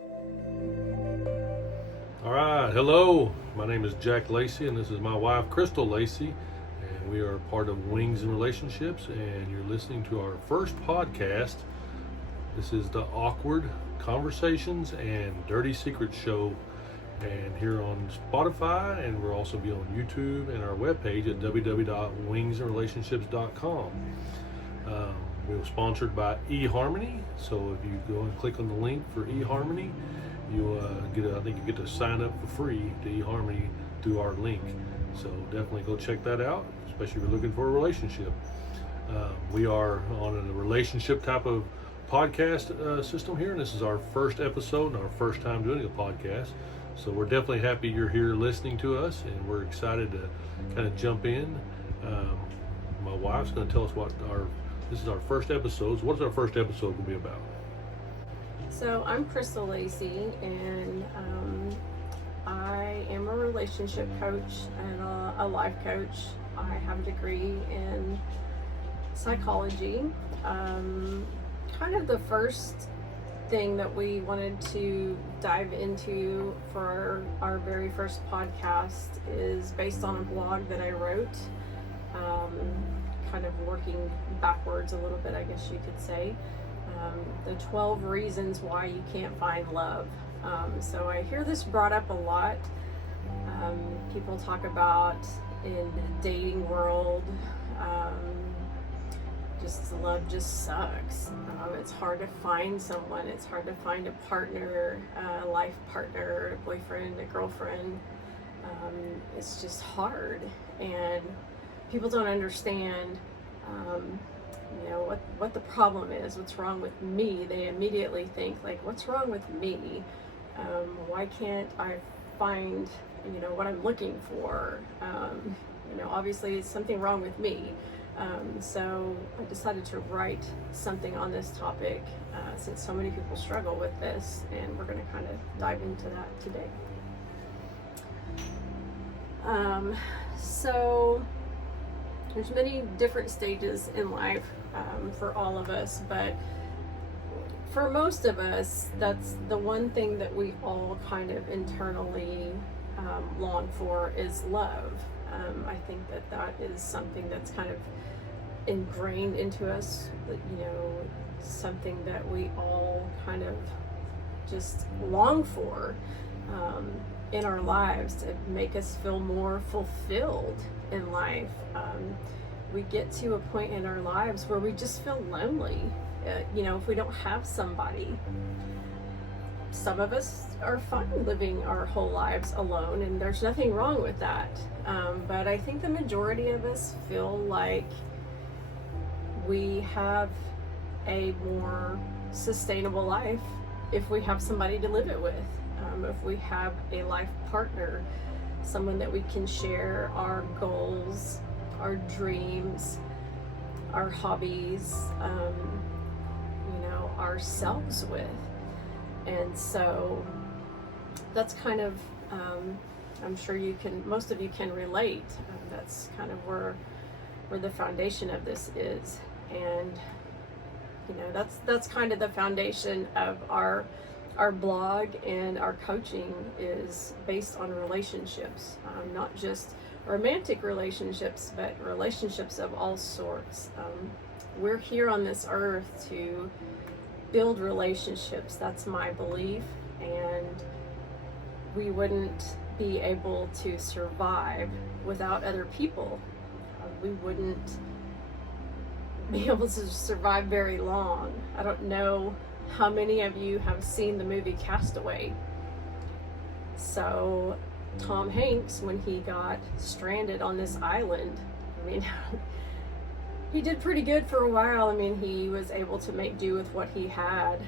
All right, hello. My name is Jack Lacy, and this is my wife, Crystal Lacy, and we are part of Wings and Relationships, and you're listening to our first podcast. This is the Awkward Conversations and Dirty Secrets show, and here on Spotify, and we'll also be on YouTube and our webpage at www.wingsandrelationships.com. We were sponsored by Eharmony, so if you go and click on the link for Eharmony, you get to sign up for free to Eharmony through our link. So definitely go check that out, especially if you're looking for a relationship. We are on a relationship type of podcast system here, and this is our first episode and our first time doing a podcast. So we're definitely happy you're here listening to us, and we're excited to kind of jump in. My wife's going to tell us this is our first episode. So what is our first episode going to be about? So I'm Crystal Lacy, and I am a relationship coach and a life coach. I have a degree in psychology. Kind of the first thing that we wanted to dive into for our very first podcast is based on a blog that I wrote, kind of working backwards a little bit, I guess you could say. The 12 reasons why you can't find love. So I hear this brought up a lot. People talk about in the dating world, love just sucks. It's hard to find someone. It's hard to find a partner, a life partner, a boyfriend, a girlfriend. It's just hard, and people don't understand what the problem is, what's wrong with me. They immediately think, like, what's wrong with me? Why can't I find what I'm looking for? Obviously it's something wrong with me. So I decided to write something on this topic, since so many people struggle with this, and we're going to kind of dive into that today. So there's many different stages in life for all of us, but for most of us, that's the one thing that we all kind of internally long for is love. I think that is something that's kind of ingrained into us, something that we all kind of just long for in our lives to make us feel more fulfilled in life. We get to a point in our lives where we just feel lonely, if we don't have somebody. Some of us are fine living our whole lives alone, and there's nothing wrong with that. But I think the majority of us feel like we have a more sustainable life if we have somebody to live it with, if we have a life partner, someone that we can share our goals, our dreams, our hobbies, ourselves with. And so that's kind of, I'm sure most of you can relate. That's kind of where the foundation of this is. And, that's kind of the foundation of our blog, and our coaching is based on relationships, not just romantic relationships, but relationships of all sorts. We're here on this earth to build relationships. That's my belief, and we wouldn't be able to survive without other people. We wouldn't be able to survive very long. I don't know how many of you have seen the movie Castaway. So Tom Hanks, when he got stranded on this island, he did pretty good for a while. He was able to make do with what he had.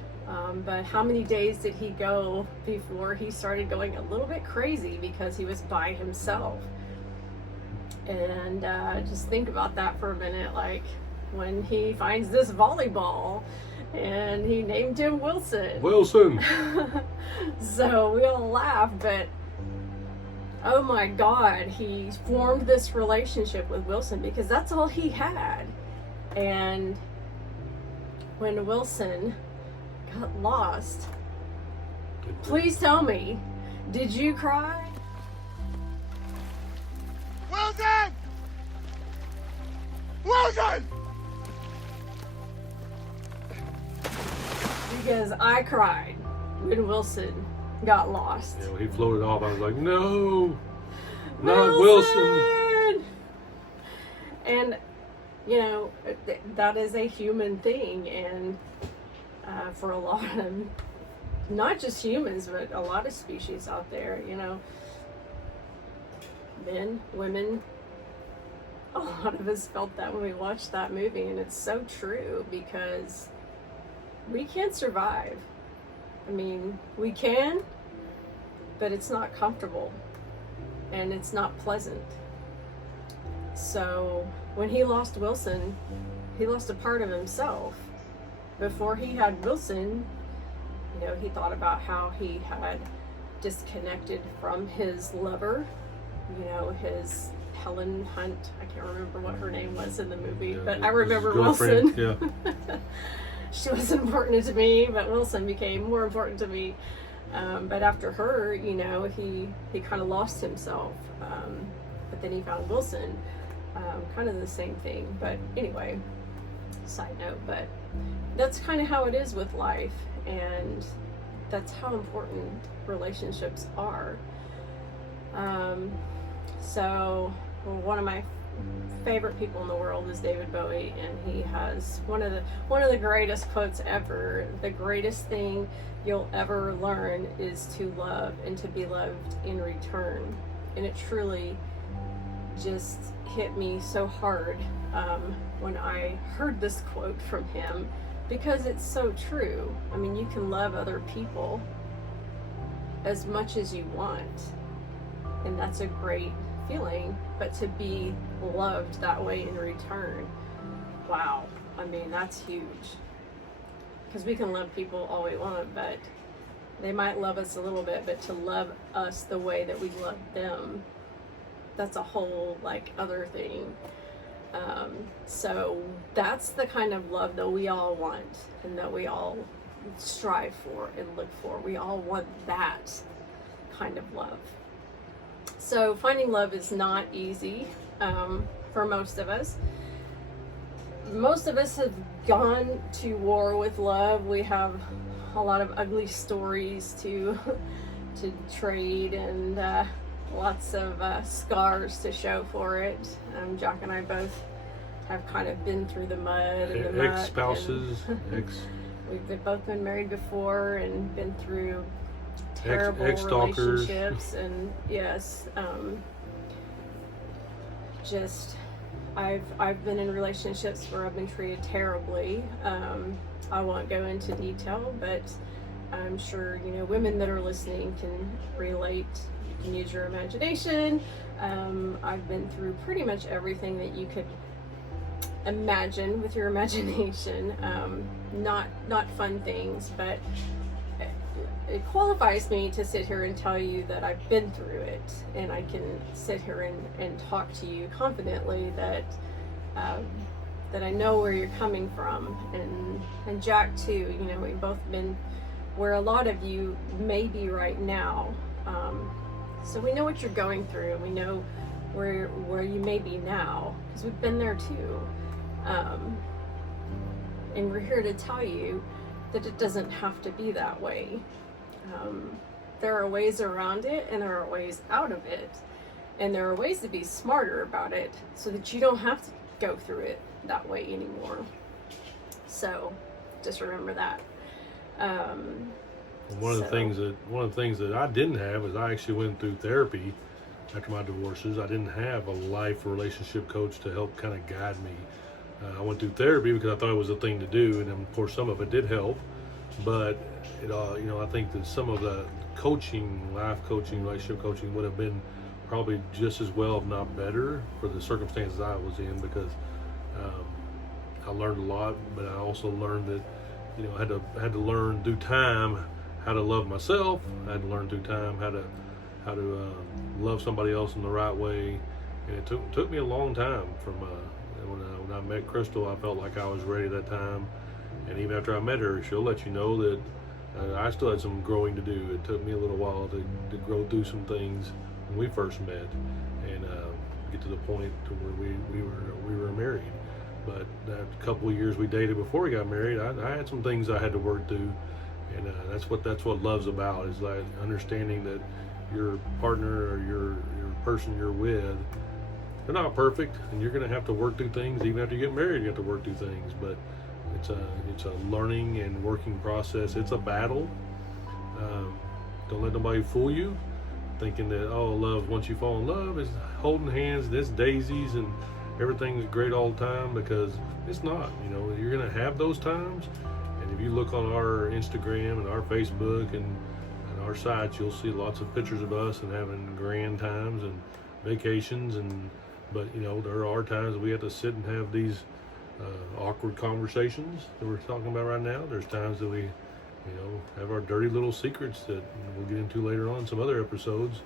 But how many days did he go before he started going a little bit crazy because he was by himself? And just think about that for a minute. Like when he finds this volleyball, and he named him Wilson. So we all laugh, but oh my God, he formed this relationship with Wilson because that's all he had. And when Wilson got lost, Please tell me, did you cry? Wilson! Wilson! Because I cried when Wilson got lost. Yeah, when he floated off, I was like, no, not Wilson. And, you know, that is a human thing. And for a lot of, not just humans, but a lot of species out there, you know, men, women, a lot of us felt that when we watched that movie. And it's so true, because we can't survive. I mean, we can, but it's not comfortable and it's not pleasant. So when he lost Wilson, he lost a part of himself. Before he had Wilson, you know, he thought about how he had disconnected from his lover, you know, his Helen Hunt. I can't remember what her name was in the movie, but I remember Wilson. Yeah. She wasn't important to me, but Wilson became more important to me. But after her, you know, he kind of lost himself. But then he found Wilson. Kind of the same thing. But anyway, side note. But that's kind of how it is with life. And that's how important relationships are. So one of my favorite people in the world is David Bowie, and he has one of the greatest quotes ever. The greatest thing you'll ever learn is to love and to be loved in return. And it truly just hit me so hard when I heard this quote from him, because it's so true. I mean, you can love other people as much as you want, and that's a great feeling, but to be loved that way in return, wow. I mean, that's huge, because we can love people all we want, but they might love us a little bit, but to love us the way that we love them, that's a whole like other thing. So that's the kind of love that we all want and that we all strive for and look for. We all want that kind of love. So finding love is not easy for most of us. Most of us have gone to war with love. We have a lot of ugly stories to trade, and lots of scars to show for it. Jack and I both have kind of been through the mud and the muck. Ex-spouses. We've both been married before and been through terrible ex-stalkers. relationships, and yes, just I've been in relationships where I've been treated terribly. I won't go into detail, but I'm sure, you know, women that are listening can relate. You can use your imagination. I've been through pretty much everything that you could imagine with your imagination. Not fun things, but it qualifies me to sit here and tell you that I've been through it, and I can sit here and talk to you confidently that I know where you're coming from, and Jack too. You know, we've both been where a lot of you may be right now. So we know what you're going through, and we know where you may be now, because we've been there too. And we're here to tell you that it doesn't have to be that way. There are ways around it, and there are ways out of it, and there are ways to be smarter about it so that you don't have to go through it that way anymore. So just remember that. One of the things that I didn't have is I actually went through therapy after my divorces. I didn't have a life relationship coach to help kind of guide me. I went through therapy because I thought it was a thing to do, and of course some of it did help, but it you know, I think that some of the coaching, life coaching, relationship coaching would have been probably just as well, if not better, for the circumstances I was in, because I learned a lot, but I also learned that, you know, I had to learn through time how to love myself. I had to learn through time how to love somebody else in the right way, and it took me a long time. From when I met Crystal, I felt like I was ready at that time, and even after I met her, she'll let you know that I still had some growing to do. It took me a little while to grow through some things when we first met, and get to the point to where we were married. But that couple of years we dated before we got married, I had some things I had to work through, and that's what love's about, is like understanding that your partner or your person you're with, they're not perfect, and you're going to have to work through things. Even after you get married, you have to work through things. But it's a learning and working process. It's a battle. Don't let nobody fool you, thinking that love, once you fall in love, is holding hands, and it's daisies, and everything's great all the time, because it's not. You're going to have those times, and if you look on our Instagram and our Facebook and our sites, you'll see lots of pictures of us and having grand times and vacations, but there are times we have to sit and have these awkward conversations that we're talking about right now. There's times that we have our dirty little secrets that we'll get into later on some other episodes.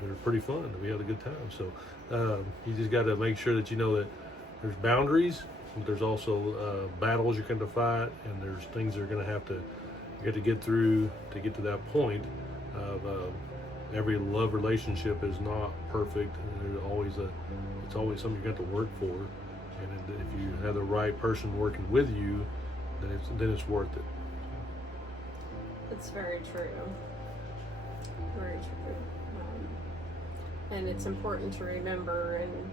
They're pretty fun. We had a good time. So you just got to make sure that you know that there's boundaries, but there's also battles you're going to fight, and there's things you're going to have to get through to get to that point of every love relationship is not perfect. There's always it's always something you got to work for, and if you have the right person working with you, then it's worth it. It's very true. Very true. And it's important to remember, and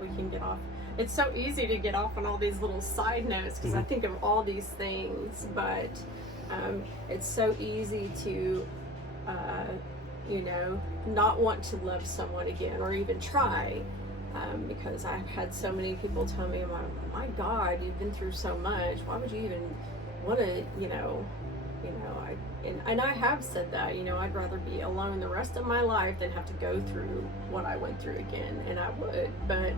we can get off. It's so easy to get off on all these little side notes, because I think of all these things, but it's so easy to not want to love someone again, or even try, because I've had so many people tell me, my God, you've been through so much, why would you even want to, and I have said that, I'd rather be alone the rest of my life than have to go through what I went through again, and I would. But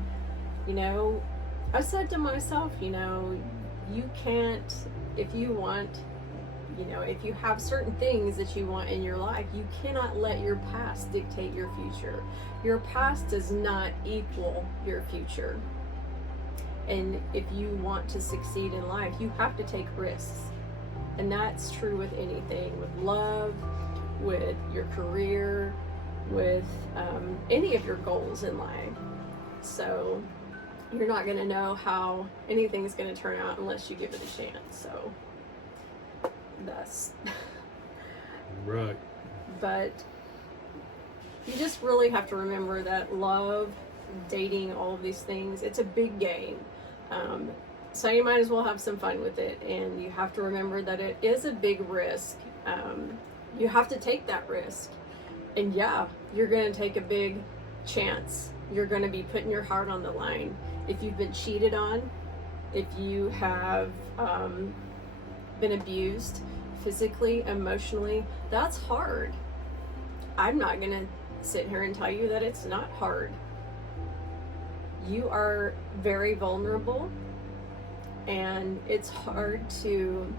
I said to myself, you can't, if you want, if you have certain things that you want in your life, you cannot let your past dictate your future. Your past does not equal your future. And if you want to succeed in life, you have to take risks. And that's true with anything, with love, with your career, with any of your goals in life. So you're not going to know how anything's going to turn out unless you give it a chance. So that's right. But you just really have to remember that love, dating, all of these things, it's a big game. So you might as well have some fun with it, and you have to remember that it is a big risk. You have to take that risk, and yeah, you're going to take a big chance. You're going to be putting your heart on the line. If you've been cheated on, if you have been abused physically, emotionally, that's hard. I'm not going to sit here and tell you that it's not hard. You are very vulnerable, and it's hard to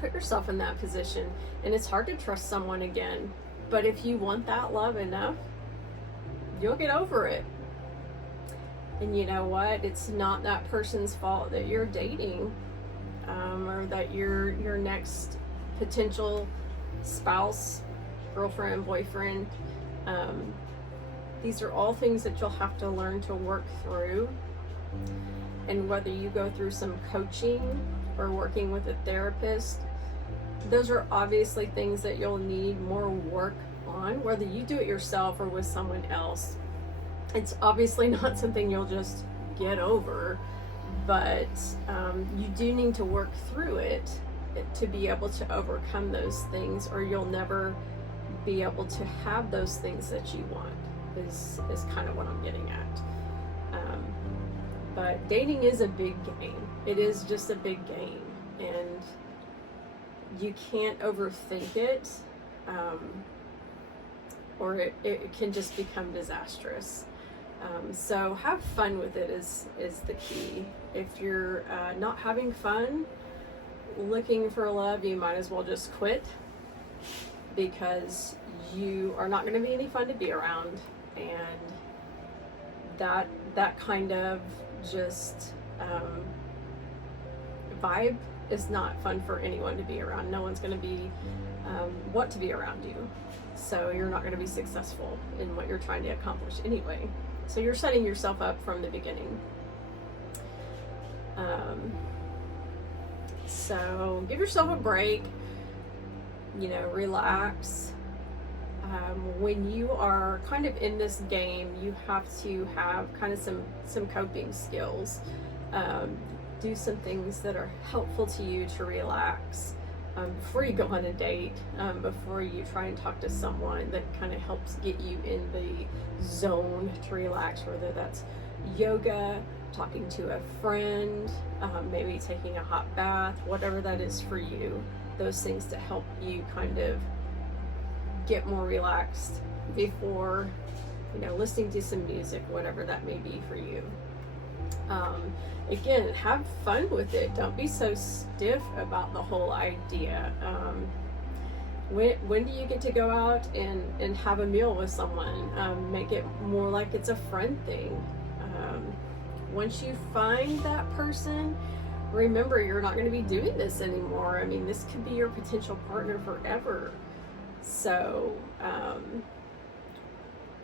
put yourself in that position, and it's hard to trust someone again. But if you want that love enough, you'll get over it. And you know what? It's not that person's fault that you're dating, or that your next potential spouse, girlfriend, boyfriend. These are all things that you'll have to learn to work through. And whether you go through some coaching or working with a therapist, those are obviously things that you'll need more work on, whether you do it yourself or with someone else. It's obviously not something you'll just get over, but you do need to work through it to be able to overcome those things, or you'll never be able to have those things that you want, is kind of what I'm getting at. But dating is a big game. It is just a big game, and you can't overthink it, or it can just become disastrous. So have fun with it is the key. If you're not having fun looking for love, you might as well just quit, because you are not going to be any fun to be around, and that kind of just vibe is not fun for anyone to be around. No one's going to be want to be around you. So you're not going to be successful in what you're trying to accomplish anyway. So you're setting yourself up from the beginning. So give yourself a break, relax. When you are kind of in this game, you have to have kind of some coping skills. Do some things that are helpful to you to relax before you go on a date, before you try and talk to someone that kind of helps get you in the zone to relax, whether that's yoga, talking to a friend, maybe taking a hot bath, whatever that is for you. Those things to help you kind of get more relaxed before, listening to some music, whatever that may be for you. Again, have fun with it. Don't be so stiff about the whole idea. When do you get to go out and have a meal with someone? Make it more like it's a friend thing. Once you find that person, remember, you're not going to be doing this anymore. I mean, this could be your potential partner forever. So,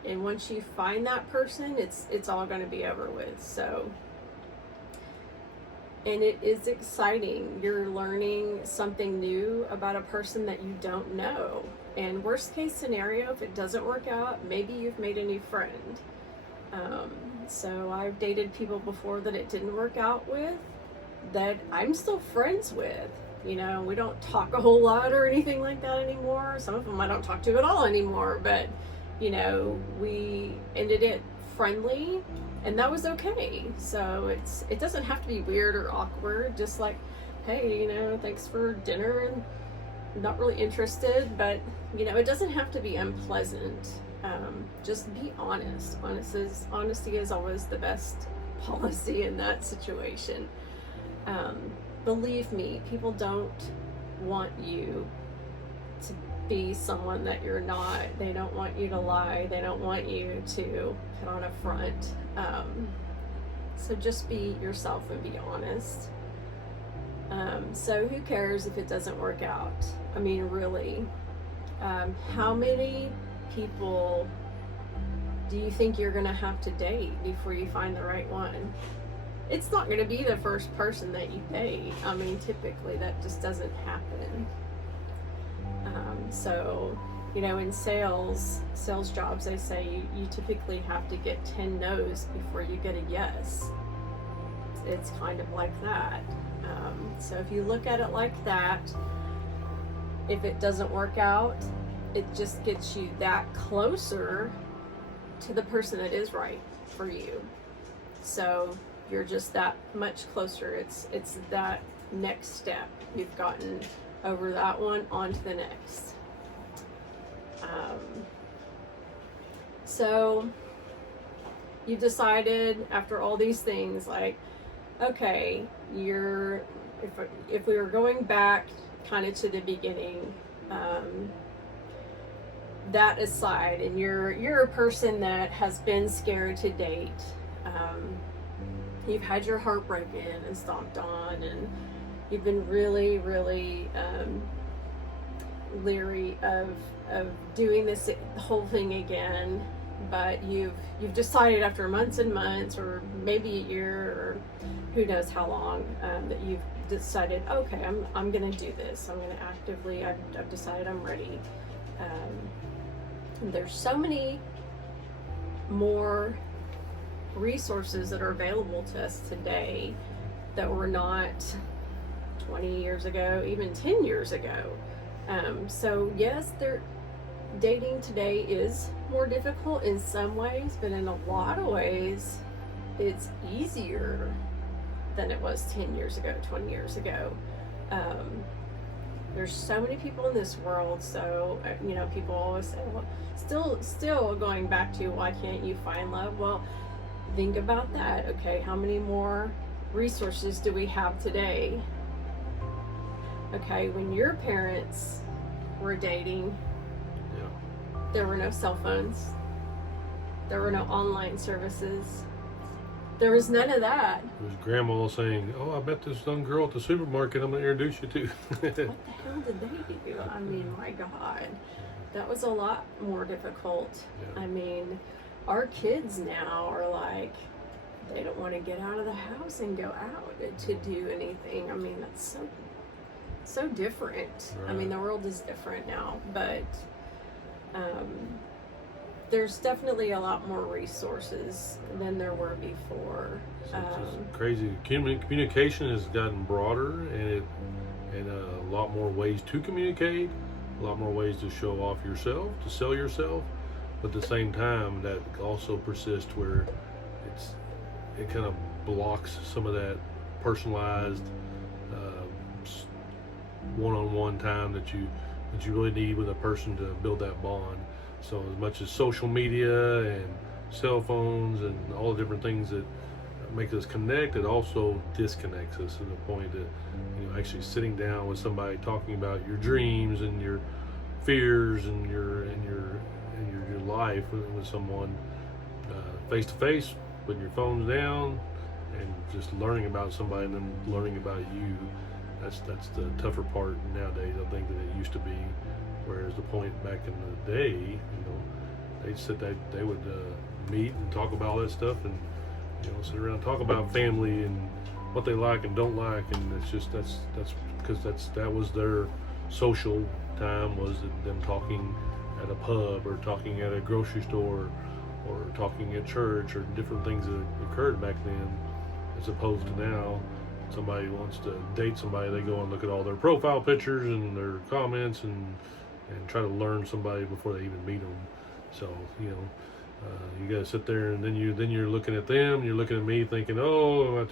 and once you find that person, it's all going to be over with. So, and it is exciting. You're learning something new about a person that you don't know. And worst case scenario, if it doesn't work out, maybe you've made a new friend. So I've dated people before that it didn't work out with, that I'm still friends with. We don't talk a whole lot or anything like that anymore. Some of them I don't talk to at all anymore, but we ended it friendly, and that was okay. So it doesn't have to be weird or awkward. Just like, hey, thanks for dinner, and I'm not really interested, but it doesn't have to be unpleasant. Just be honest. Honesty is always the best policy in that situation. Believe me, people don't want you to be someone that you're not. They don't want you to lie. They don't want you to put on a front. So just be yourself and be honest. So who cares if it doesn't work out? I mean, really, how many people do you think you're going to have to date before you find the right one? It's not going to be the first person that you date. I mean, typically that just doesn't happen. So, in sales jobs, they say you typically have to get 10 no's before you get a yes. It's kind of like that. So if you look at it like that, if it doesn't work out, it just gets you that closer to the person that is right for you. So you're just that much closer. It's that next step. You've gotten over that one, on to the next. So you decided after all these things, like, okay, if we were going back kind of to the beginning, that aside, and you're a person that has been scared to date. You've had your heart broken and stomped on, and you've been really, really leery of doing this whole thing again. But you've decided after months and months, or maybe a year, or who knows how long, that you've decided, okay, I'm going to do this. I'm going to actively. I've decided I'm ready. There's so many more resources that are available to us today that were not 20 years ago, even 10 years ago. So yes, dating today is more difficult in some ways, but in a lot of ways, it's easier than it was 10 years ago, 20 years ago. There's so many people in this world, so people always say, well, still going back to, why can't you find love? Well, think about that. Okay, how many more resources do we have today? Okay, when your parents were dating, there were no cell phones, there were no online services, There was none of that. It was grandma saying, "Oh, I bet this young girl at the supermarket I'm going to introduce you to." What the hell did they do? I mean, my God, that was a lot more difficult. Yeah. I mean, our kids now are like, they don't want to get out of the house and go out to do anything. I mean, that's so different. Right. I mean, the world is different now, but there's definitely a lot more resources than there were before. So it's just crazy. Communication has gotten broader, and a lot more ways to communicate, a lot more ways to show off yourself, to sell yourself. But at the same time, that also persists where it kind of blocks some of that personalized one-on-one time that you really need with a person to build that bond. So as much as social media and cell phones and all the different things that make us connect, it also disconnects us to the point that actually sitting down with somebody, talking about your dreams and your fears and your life with someone face to face, putting your phones down and just learning about somebody and then learning about you. That's the tougher part nowadays, I think, than it used to be. Whereas the point back in the day, they would meet and talk about all that stuff, and sit around and talk about family and what they like and don't like, and it's just that's because that was their social time, was them talking at a pub or talking at a grocery store or talking at church or different things that occurred back then, as opposed to now. Somebody wants to date somebody, they go and look at all their profile pictures and their comments and try to learn somebody before they even meet them. So you got to sit there, and then you're looking at them, you're looking at me, thinking, oh,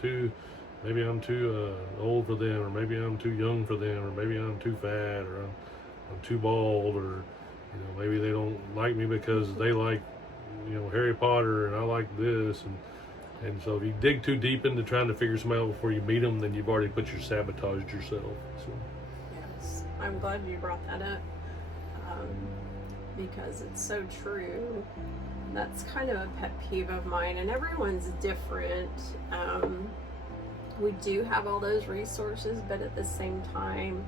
maybe I'm too old for them, or maybe I'm too young for them, or maybe I'm too fat, or I'm too bald, or maybe they don't like me because they like Harry Potter and I like this, and so if you dig too deep into trying to figure somebody out before you meet them, then you've already sabotaged yourself. So. Yes, I'm glad you brought that up, because it's so true. That's kind of a pet peeve of mine, and everyone's different. We do have all those resources, but at the same time,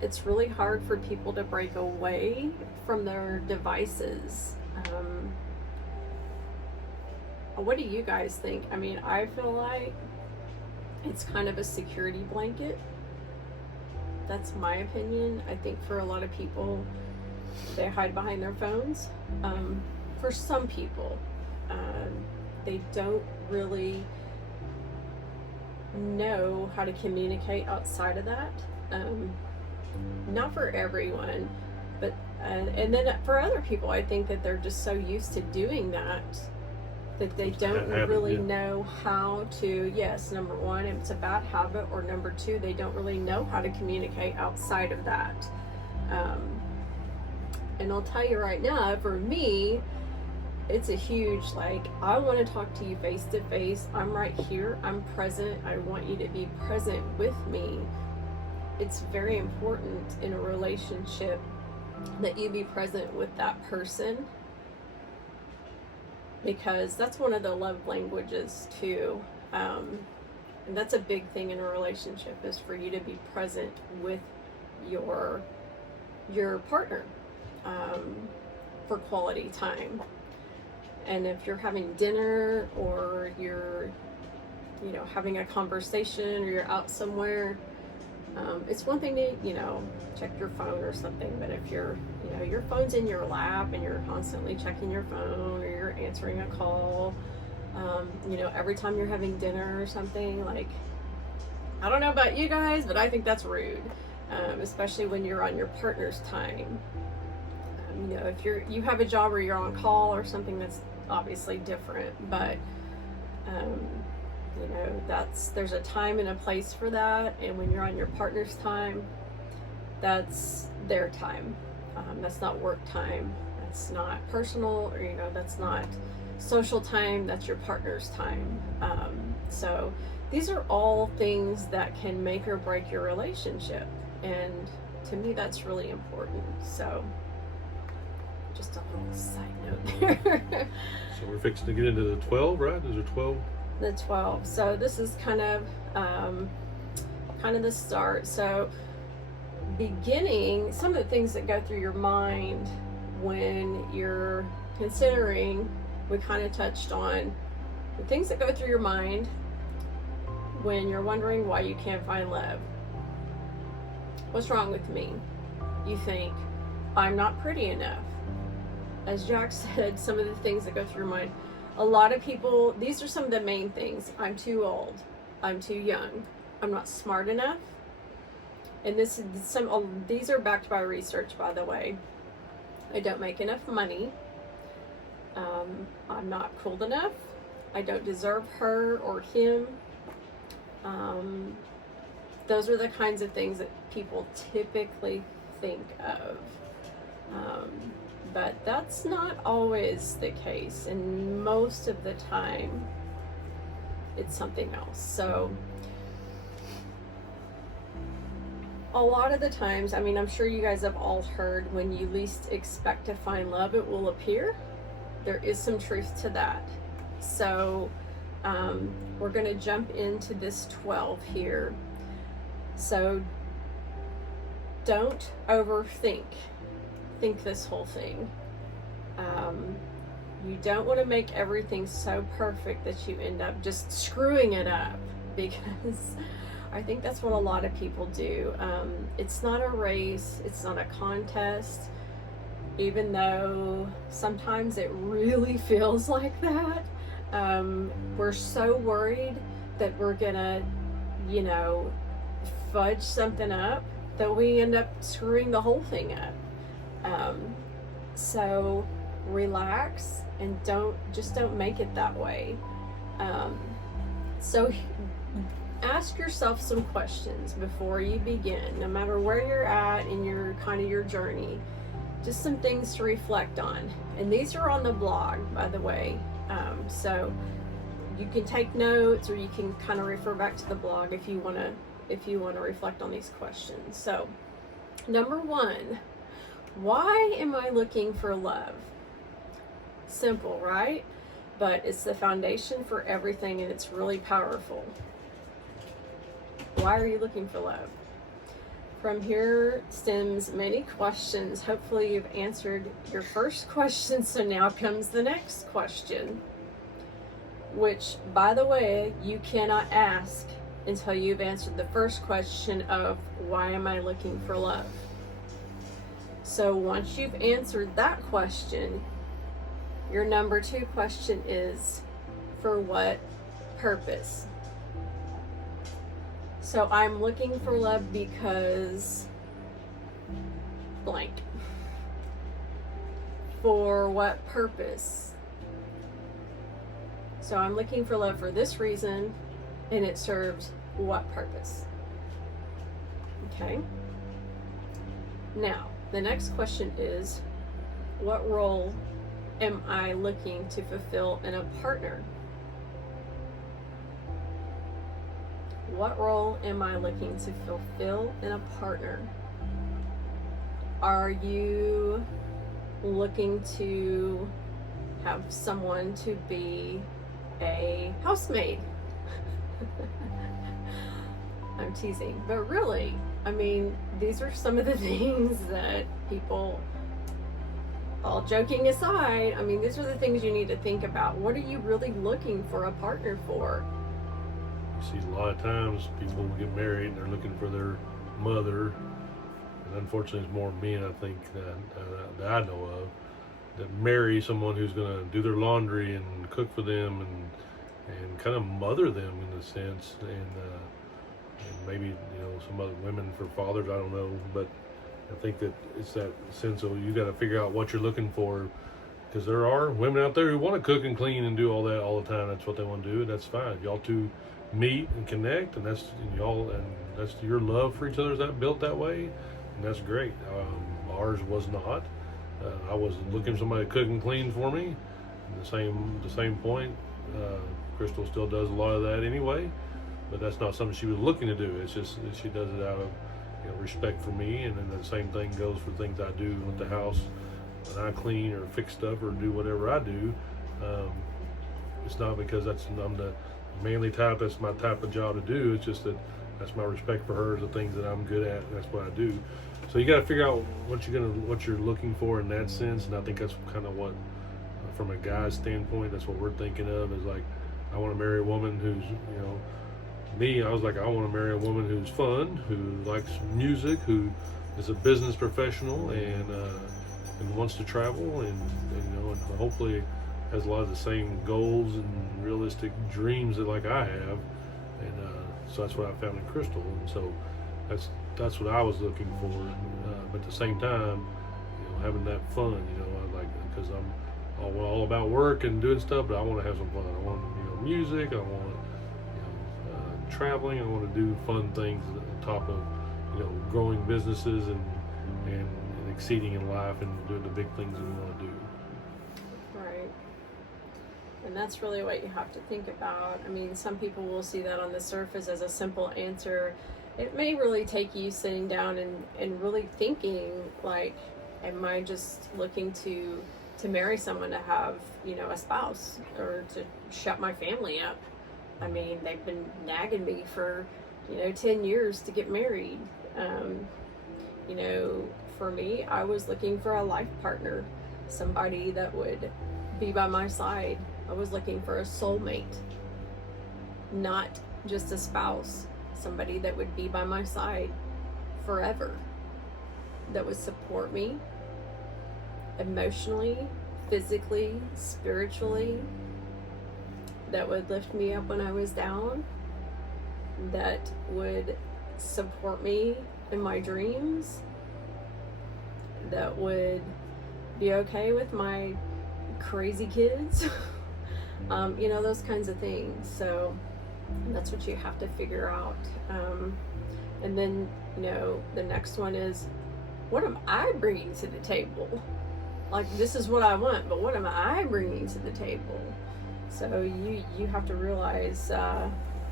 it's really hard for people to break away from their devices. What do you guys think? I mean, I feel like it's kind of a security blanket. That's my opinion. I think for a lot of people, they hide behind their phones. For some people, they don't really know how to communicate outside of that. Not for everyone, but and then for other people, I think that they're just so used to doing that they don't really know how to. Yes, number one, it's a bad habit, or number two, they don't really know how to communicate outside of that. And I'll tell you right now, for me, it's a huge, I want to talk to you face to face. I'm right here. I'm present. I want you to be present with me. It's very important in a relationship that you be present with that person, because that's one of the love languages too. And that's a big thing in a relationship, is for you to be present with your partner for quality time. And if you're having dinner, or you're having a conversation, or you're out somewhere, it's one thing to check your phone or something, but if your phone's in your lap and you're constantly checking your phone, or you're answering a call, every time you're having dinner or something, I don't know about you guys, but I think that's rude, especially when you're on your partner's time. If you have a job where you're on call or something, that's obviously different, but there's a time and a place for that. And when you're on your partner's time, that's their time. That's not work time. That's not personal, or that's not social time. That's your partner's time. So these are all things that can make or break your relationship, and to me, that's really important. So just a little side note there. So we're fixing to get into the 12, right? Is there 12 the 12. So this is kind of the start. So beginning, some of the things that go through your mind when you're considering, we kind of touched on the things that go through your mind when you're wondering why you can't find love. What's wrong with me? You think, I'm not pretty enough. As Jack said, some of the things that go through your mind. A lot of people, these are some of the main things. I'm too old. I'm too young. I'm not smart enough. And these are backed by research, by the way. I don't make enough money. I'm not cool enough. I don't deserve her or him. Those are the kinds of things that people typically think of. But that's not always the case, and most of the time it's something else. So a lot of the times, I mean, I'm sure you guys have all heard, when you least expect to find love, it will appear. There is some truth to that. So we're going to jump into this 12 here. So don't overthink this whole thing. You don't want to make everything so perfect that you end up just screwing it up, because I think that's what a lot of people do. It's not a race, it's not a contest, even though sometimes it really feels like that. We're so worried that we're gonna, fudge something up that we end up screwing the whole thing up. So relax and don't make it that way. So ask yourself some questions before you begin, no matter where you're at in your journey. Just some things to reflect on, and these are on the blog, by the way. So you can take notes, or you can kind of refer back to the blog if you want to reflect on these questions. So number 1, why am I looking for love? Simple, right? But it's the foundation for everything, and it's really powerful. Why are you looking for love? From here stems many questions. Hopefully you've answered your first question, so now comes the next question, which, by the way, you cannot ask until you've answered the first question of why am I looking for love? So once you've answered that question, your number 2 question is, for what purpose? So I'm looking for love because blank. For what purpose? So I'm looking for love for this reason, and it serves what purpose? Okay. Now, the next question is, what role am I looking to fulfill in a partner? What role am I looking to fulfill in a partner? Are you looking to have someone to be a housemaid? I'm teasing, but really, I mean, these are some of the things that people, all joking aside, I mean, these are the things you need to think about. What are you really looking for a partner for? You see a lot of times people get married and they're looking for their mother, and unfortunately it's more men, I think, that I know of, that marry someone who's going to do their laundry and cook for them and kind of mother them in a sense, and maybe some other women for fathers, I don't know, but I think that it's that sense of you got to figure out what you're looking for, because there are women out there who want to cook and clean and do all that all the time. That's what they want to do, and that's fine. If y'all two meet and connect, and that's your love for each other is that built that way, and that's great. Ours was not. I was looking for somebody to cook and clean for me. And the same point, Crystal still does a lot of that anyway, but that's not something she was looking to do. It's just that she does it out of respect for me, and then the same thing goes for things I do with the house when I clean or fix stuff or do whatever I do. It's not because I'm the manly type. That's my type of job to do. It's just that that's my respect for her, the things that I'm good at. That's what I do. So you got to figure out what you're looking for in that sense. And I think that's kind of what, from a guy's standpoint, that's what we're thinking of. Is like, I want to marry a woman who's, me. I was like, I want to marry a woman who's fun, who likes music, who is a business professional, and wants to travel, and hopefully has a lot of the same goals and realistic dreams that like I have, and so that's what I found in Crystal, and so that's what I was looking for. But at the same time, having that fun, I like, because I'm all about work and doing stuff, but I want to have some fun. I want music. I want traveling. I want to do fun things on top of growing businesses and exceeding in life and doing the big things that we want to do. Right. And that's really what you have to think about. I mean, some people will see that on the surface as a simple answer. It may really take you sitting down and really thinking, like, am I just looking to marry someone to have, a spouse, or to shut my family up? I mean, they've been nagging me for, 10 years to get married. For me, I was looking for a life partner, somebody that would be by my side. I was looking for a soulmate, not just a spouse, somebody that would be by my side forever, that would support me emotionally, physically, spiritually, that would lift me up when I was down, that would support me in my dreams, that would be okay with my crazy kids, those kinds of things. So that's what you have to figure out. And then, the next one is, what am I bringing to the table? Like, this is what I want, but what am I bringing to the table? So you have to realize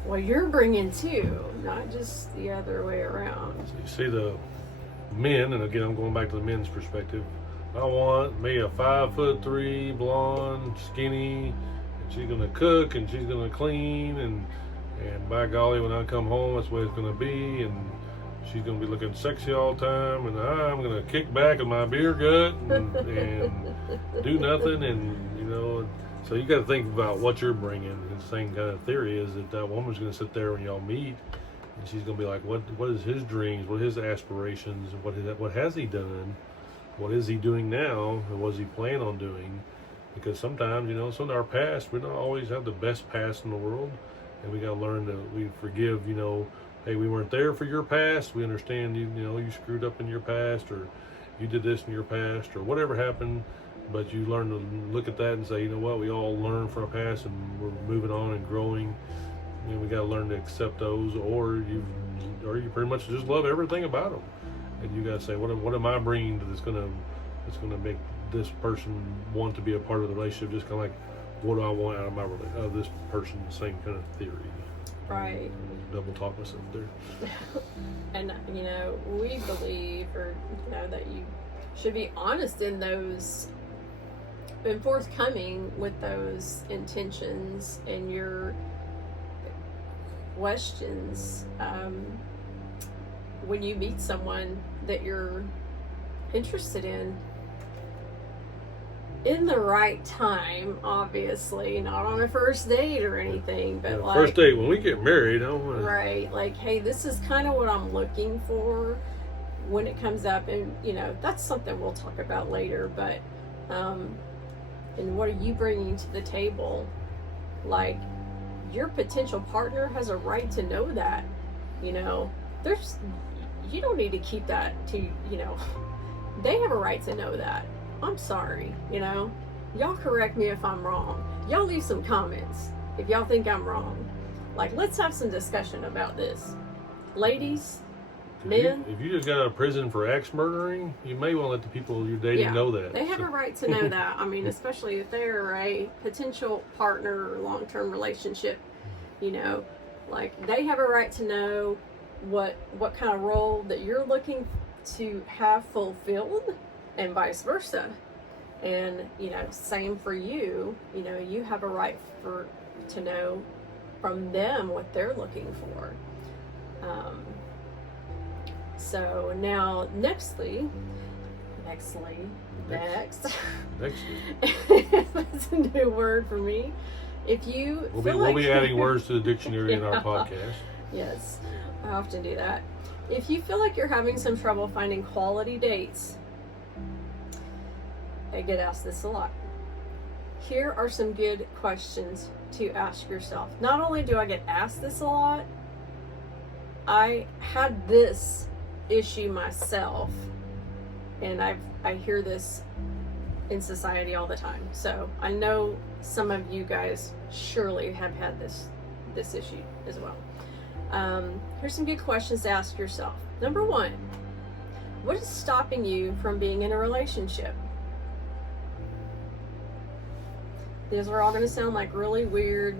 what you're bringing too, not just the other way around. So you see the men, and again, I'm going back to the men's perspective. I want me a 5'3", blonde, skinny, and she's gonna cook and she's gonna clean, and by golly, when I come home, that's the way it's gonna be, and she's gonna be looking sexy all the time, and I'm gonna kick back in my beer gut and do nothing, and so you got to think about what you're bringing. And the same kind of theory is that woman's gonna sit there when y'all meet, and she's gonna be like, what is his dreams, what are his aspirations, what has he done, what is he doing now, and what does he plan on doing? Because sometimes, some of our past, we don't always have the best past in the world, and we got to learn that we forgive. Hey, we weren't there for your past. We understand you screwed up in your past, or you did this in your past, or whatever happened. But you learn to look at that and say, what, we all learn from our past, and we're moving on and growing. And we got to learn to accept those, or you pretty much just love everything about them. And you got to say, what am I bringing that's gonna make this person want to be a part of the relationship? Just kind of like, what do I want out of this person? Same kind of theory. Right. Double talk myself there. And we believe, that you should be honest in those, and forthcoming with those intentions and your questions when you meet someone that you're interested in the right time, obviously, not on a first date or anything, but like first date, when we get married, I want to... Right, like, hey, this is kind of what I'm looking for when it comes up, and that's something we'll talk about later, but and what are you bringing to the table? Like, your potential partner has a right to know that. You don't need to keep that to, they have a right to know that. I'm sorry, y'all correct me if I'm wrong. Y'all leave some comments if y'all think I'm wrong. Like, let's have some discussion about this. Ladies, men. If you just got out of prison for axe murdering, you may want to let the people you're dating know that. They have a right to know that. I mean, especially if they're a potential partner or long-term relationship, like, they have a right to know what kind of role that you're looking to have fulfilled, and vice versa. And same for you. You have a right to know from them what they're looking for. So now, next, that's a new word for me. If you we'll be adding words to the dictionary in our podcast. Yes, I often do that. If you feel like you're having some trouble finding quality dates, I get asked this a lot. Here are some good questions to ask yourself. Not only do I get asked this a lot, I had this issue myself, and I hear this in society all the time. So I know some of you guys surely have had this issue as well. Here's some good questions to ask yourself. Number 1, what is stopping you from being in a relationship? These are all going to sound like really weird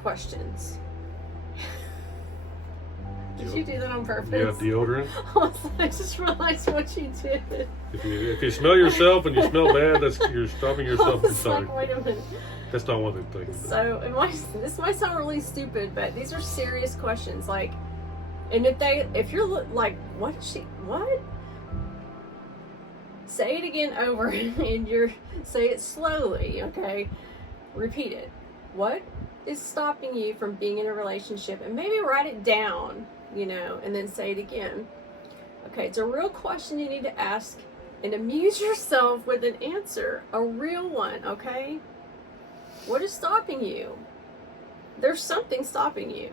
questions. Did you do that on purpose? You have deodorant? I just realized what you did. If you smell yourself and you smell bad, you're stopping yourself from starting. Wait a minute. That's not one of the things. So this might sound really stupid, but these are serious questions. Like, and if you're like, what? Say it again over, and say it slowly. Okay, repeat it. What is stopping you from being in a relationship? And maybe write it down, and then say it again. Okay, it's a real question you need to ask, and amuse yourself with an answer, a real one. Okay. What is stopping you? There's something stopping you,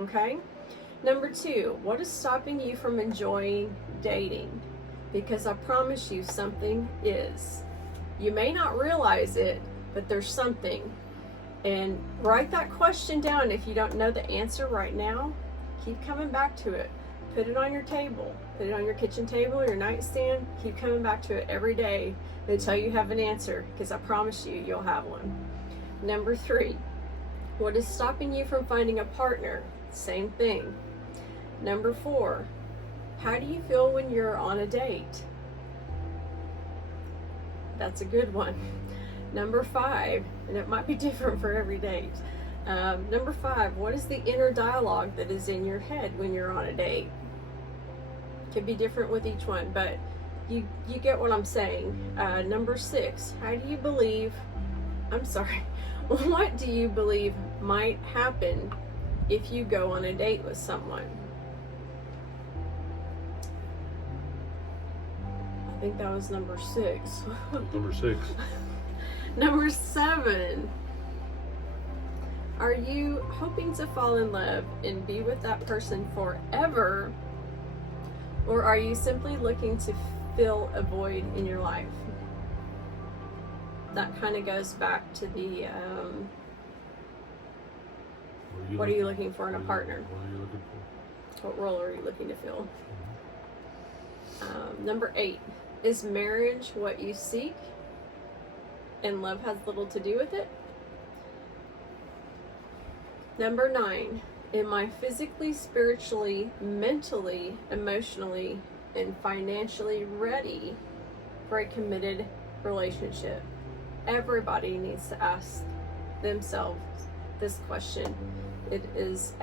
okay? Number 2, what is stopping you from enjoying dating? Because I promise you something is. You may not realize it, but there's something. And write that question down. If you don't know the answer right now, keep coming back to it. Put it on your table. Put it on your kitchen table, your nightstand. Keep coming back to it every day until you have an answer, because I promise you, you'll have one. Number 3, what is stopping you from finding a partner? Same thing. Number 4, how do you feel when you're on a date? That's a good one. Number 5, and it might be different for every date. Number 5, what is the inner dialogue that is in your head when you're on a date? Could be different with each one, but you get what I'm saying. Number 6, what do you believe might happen if you go on a date with someone? I think that was number 6. Number 6. Number 7. Are you hoping to fall in love and be with that person forever? Or are you simply looking to fill a void in your life? That kind of goes back to the what are you looking for in a partner? What are you looking for? What role are you looking to fill? Number 8, is marriage what you seek and love has little to do with it? Number 9, am I physically, spiritually, mentally, emotionally, and financially ready for a committed relationship? Everybody needs to ask themselves this question. It's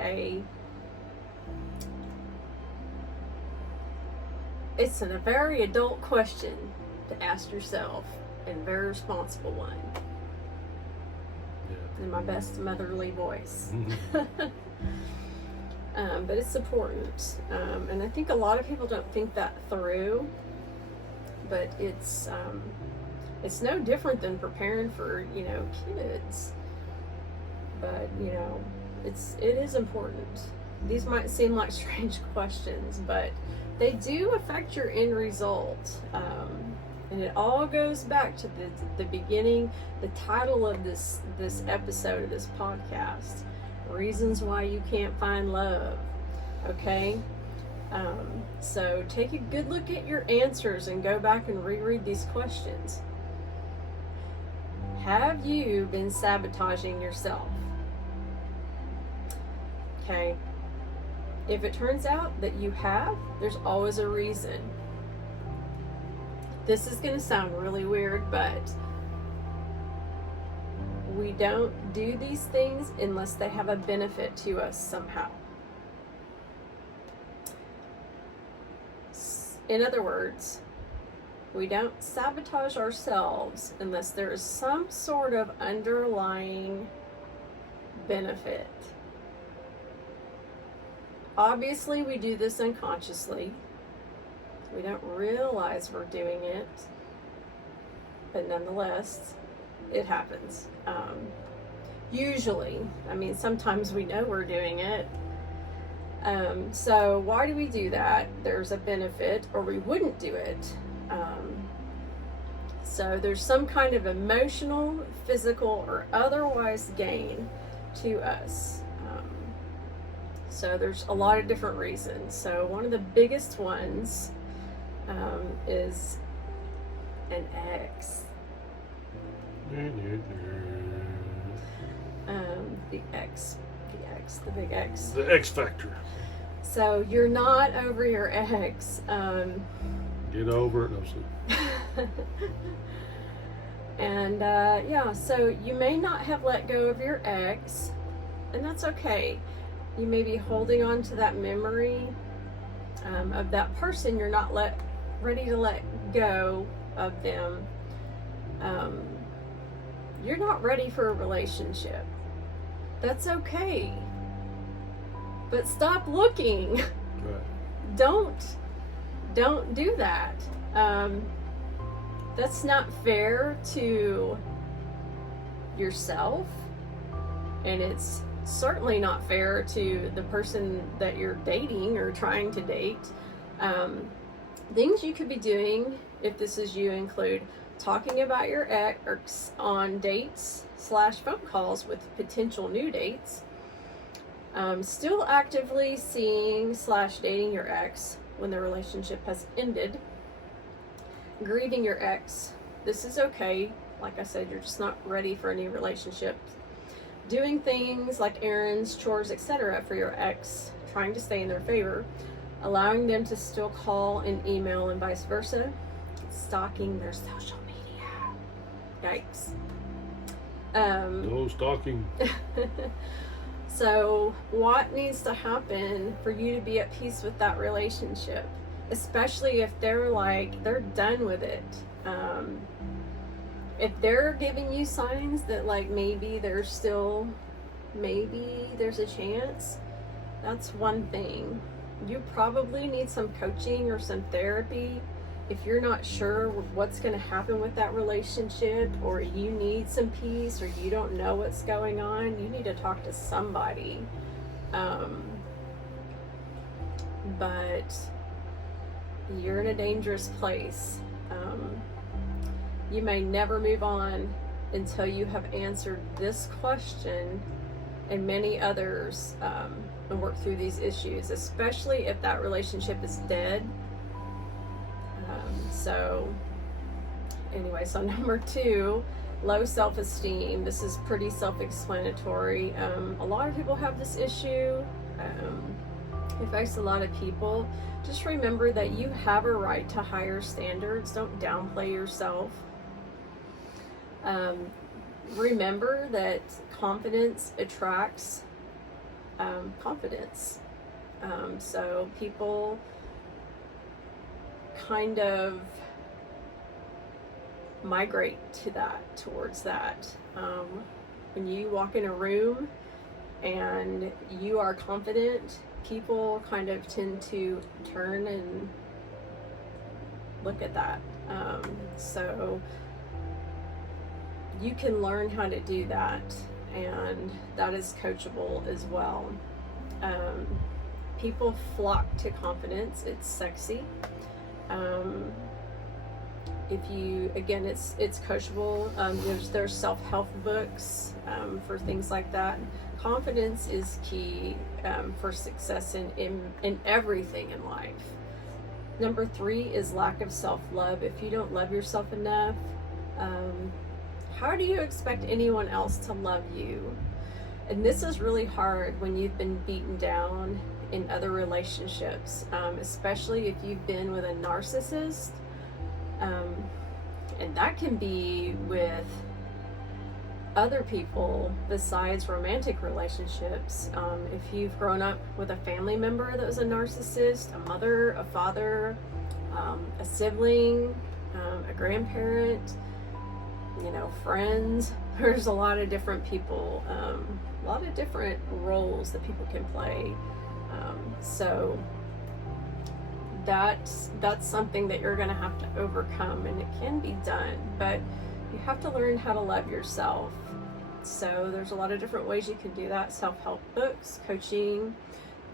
a very adult question to ask yourself, and a very responsible one. Yeah. In my best motherly voice. But it's important. And I think a lot of people don't think that through, but it's no different than preparing for, kids. But, it is important. These might seem like strange questions, but they do affect your end result. And it all goes back to the beginning, the title of this episode of this podcast, Reasons Why You Can't Find Love. Okay? So take a good look at your answers and go back and reread these questions. Have you been sabotaging yourself? Okay. If it turns out that you have, there's always a reason. This is going to sound really weird, but We don't do these things unless they have a benefit to us somehow. In other words, we don't sabotage ourselves unless there is some sort of underlying benefit. Obviously, we do this unconsciously. We don't realize we're doing it, but nonetheless, it happens. Usually, I mean, sometimes we know we're doing it. So why do we do that? There's a benefit, or we wouldn't do it. So there's some kind of emotional, physical, or otherwise gain to us. So there's a lot of different reasons. So one of the biggest ones is an ex. The big X. The X factor. So you're not over your ex. Get over it. No, and yeah, so you may not have let go of your ex, and that's okay. You may be holding on to that memory of that person. You're not ready to let go of them. You're not ready for a relationship. That's okay. But stop looking. Right. Don't do that. That's not fair to yourself, and it's certainly not fair to the person that you're dating or trying to date. Things you could be doing, if this is you, include talking about your ex on dates / phone calls with potential new dates. Still actively seeing / dating your ex when the relationship has ended. Grieving your ex. This is okay. Like I said, you're just not ready for a new relationship. Doing things like errands, chores, etc. for your ex, trying to stay in their favor. Allowing them to still call and email and vice versa. Stalking their social media. Yikes. No stalking. So what needs to happen for you to be at peace with that relationship? Especially if they're done with it. If they're giving you signs that maybe there's a chance, that's one thing. You probably need some coaching or some therapy. If you're not sure what's going to happen with that relationship, or you need some peace, or you don't know what's going on, you need to talk to somebody. But you're in a dangerous place. You may never move on until you have answered this question and many others, and work through these issues, especially if that relationship is dead. So number 2, low self-esteem. This is pretty self-explanatory. A lot of people have this issue. It affects a lot of people. Just remember that you have a right to higher standards. Don't downplay yourself. Remember that confidence attracts confidence. So people kind of migrate towards that. When you walk in a room and you are confident, people kind of tend to turn and look at that. So you can learn how to do that, and that is coachable as well. People flock to confidence. It's sexy. It's coachable. There's self-help books for things like that. Confidence is key for success in everything in life. Number 3 is lack of self-love. If you don't love yourself enough, how do you expect anyone else to love you? And this is really hard when you've been beaten down in other relationships, especially if you've been with a narcissist. And that can be with other people besides romantic relationships. If you've grown up with a family member that was a narcissist, a mother, a father, a sibling, a grandparent, friends, there's a lot of different people, a lot of different roles that people can play. So that's something that you're going to have to overcome, and it can be done, but you have to learn how to love yourself. So there's a lot of different ways you can do that: self-help books, coaching,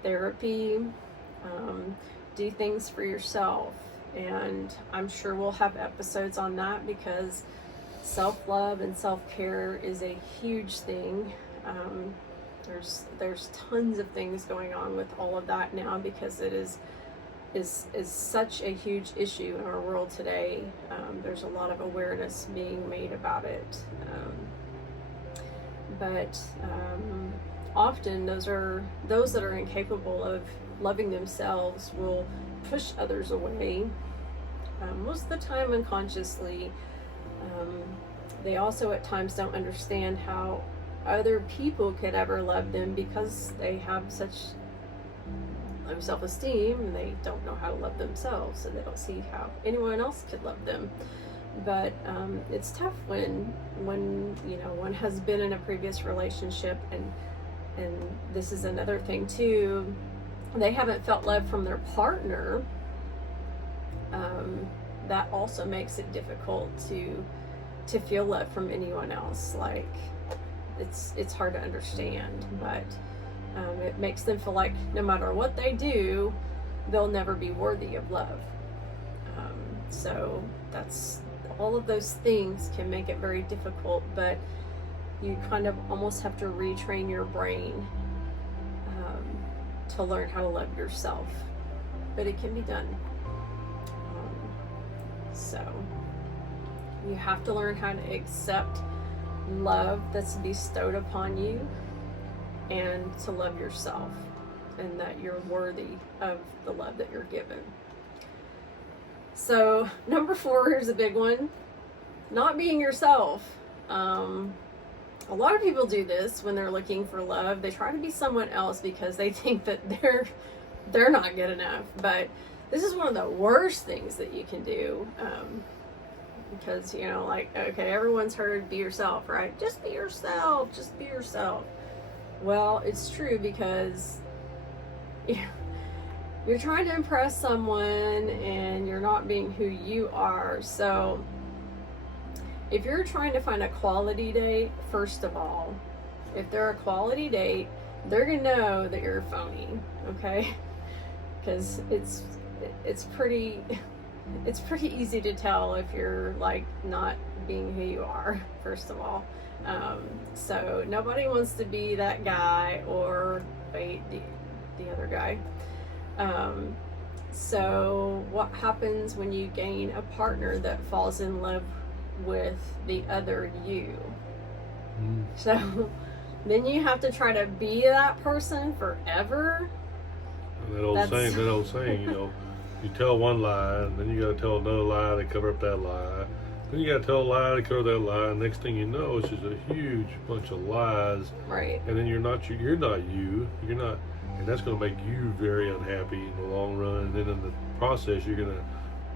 therapy, do things for yourself. And I'm sure we'll have episodes on that, because self-love and self-care is a huge thing. There's tons of things going on with all of that now, because it is such a huge issue in our world today. There's a lot of awareness being made about it. But often those that are incapable of loving themselves will push others away, most of the time unconsciously. They also at times don't understand how other people could ever love them, because they have such low self-esteem, and they don't know how to love themselves, so they don't see how anyone else could love them. But it's tough when one has been in a previous relationship, and this is another thing too, they haven't felt love from their partner. That also makes it difficult to feel love from anyone else. Like, it's hard to understand, but it makes them feel like no matter what they do, they'll never be worthy of love. So that's all of those things can make it very difficult, but you kind of almost have to retrain your brain to learn how to love yourself. But it can be done. So you have to learn how to accept love that's bestowed upon you, and to love yourself, and that you're worthy of the love that you're given. So number 4 is a big one: not being yourself. A lot of people do this when they're looking for love. They try to be someone else because they think that they're not good enough. But this is one of the worst things that you can do, because okay, everyone's heard be yourself, right? Just be yourself, just be yourself. Well, it's true, because you're trying to impress someone and you're not being who you are. So if you're trying to find a quality date, first of all, if they're a quality date, they're gonna know that you're a phony, okay? Because it's pretty easy to tell if you're not being who you are, first of all. So nobody wants to be that guy, or the other guy. So what happens when you gain a partner that falls in love with the other you? So then you have to try to be that person forever. That old saying, you tell one lie, and then you got to tell another lie to cover up that lie. Then you got to tell a lie to cover that lie, and next thing you know, it's just a huge bunch of lies. Right. And then you're not you, and that's going to make you very unhappy in the long run. And then in the process, you're going to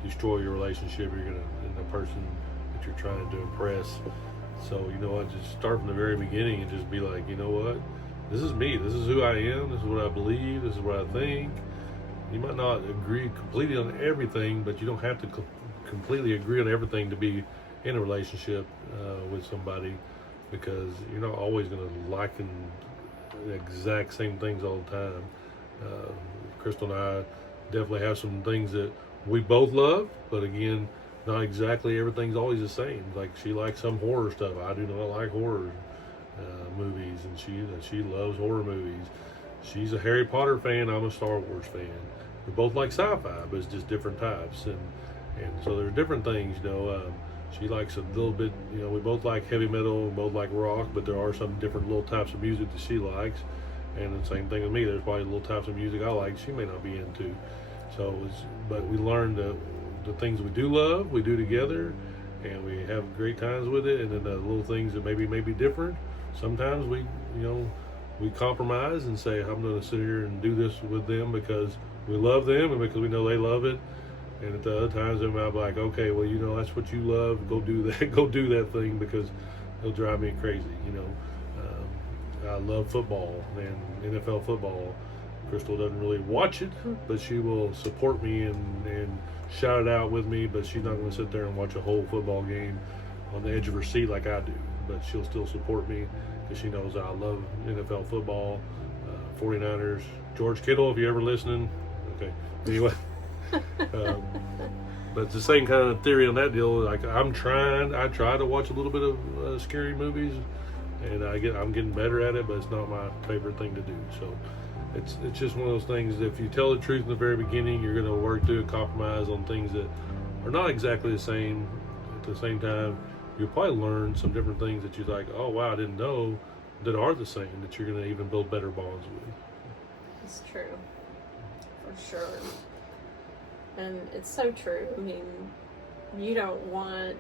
destroy your relationship. You're going to, and the person that you're trying to impress. So, just start from the very beginning and just be like, you know what? This is me. This is who I am. This is what I believe. This is what I think. You might not agree completely on everything, but you don't have to completely agree on everything to be in a relationship with somebody, because you're not always going to like the exact same things all the time. Crystal and I definitely have some things that we both love, but again, not exactly everything's always the same. Like, she likes some horror stuff. I do not like horror movies, and she loves horror movies. She's a Harry Potter fan. I'm a Star Wars fan. We both like sci-fi, but it's just different types, and so there's different things. She likes a little bit. We both like heavy metal, we both like rock, but there are some different little types of music that she likes, and the same thing with me. There's probably little types of music I like she may not be into. But we learn the things we do love, we do together, and we have great times with it. And then the little things that maybe may be different, sometimes we compromise and say, I'm going to sit here and do this with them because we love them and because we know they love it. And at the other times, they might be like, okay, well, that's what you love. Go do that. Go do that thing because it'll drive me crazy. I love football and NFL football. Crystal doesn't really watch it, but she will support me and shout it out with me. But she's not going to sit there and watch a whole football game on the edge of her seat like I do. But she'll still support me because she knows I love NFL football, 49ers. George Kittle, if you're ever listening. Okay. Anyway. But it's the same kind of theory on that deal. Like I try to watch a little bit of scary movies, and I'm getting better at it, but it's not my favorite thing to do. So it's just one of those things. If you tell the truth in the very beginning, you're going to work through a compromise on things that are not exactly the same. At the same time, you'll probably learn some different things that you're like, oh wow, I didn't know that are the same. That you're going to even build better bonds with. It's true, for sure. And it's so true. I mean, you don't want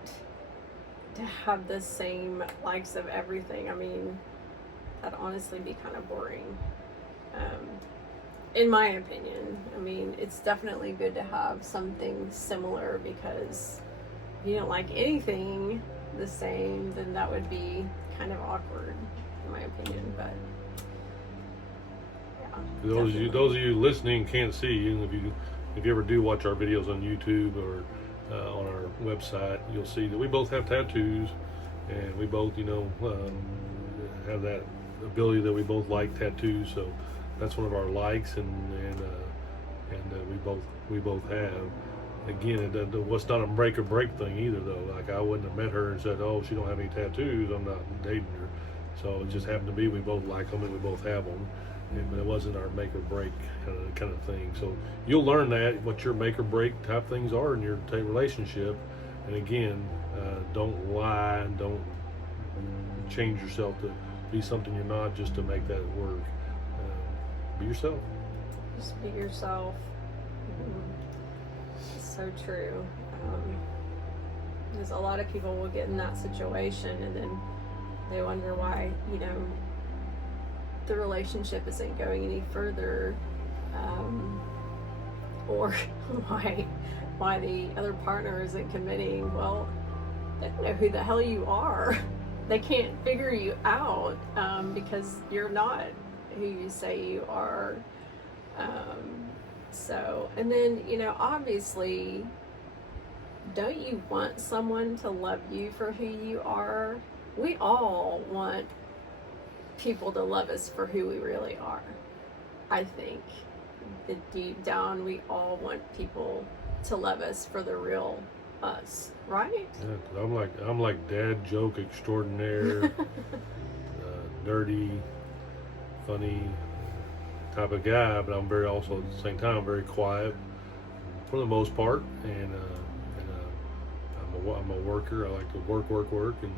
to have the same likes of everything. I mean, that'd honestly be kind of boring. In my opinion. I mean, it's definitely good to have something similar because if you don't like anything the same, then that would be kind of awkward, in my opinion. But yeah. Those of you listening can't see, and if you ever do watch our videos on YouTube or on our website, you'll see that we both have tattoos, and we both, have that ability that we both like tattoos. So that's one of our likes, and we both have. Again, it was not a make or break thing either, though. Like I wouldn't have met her and said, "Oh, she don't have any tattoos. I'm not dating her." So it just happened to be we both like them and we both have them. But it wasn't our make or break kind of thing. So you'll learn that what your make or break type things are in your relationship. And again, don't lie, don't change yourself to be something you're not just to make that work. Be yourself. Just be yourself. It's so true. Because a lot of people will get in that situation and then they wonder why, the relationship isn't going any further, or why the other partner isn't committing. Well, they don't know who the hell you are. They can't figure you out because you're not who you say you are. And then obviously, don't you want someone to love you for who you are? We all want people to love us for who we really are. I think that deep down we all want people to love us for the real us, right? Yeah, I'm like dad joke extraordinaire, nerdy, funny type of guy, but I'm very also at the same time very quiet for the most part, and I'm a worker. I like to work, and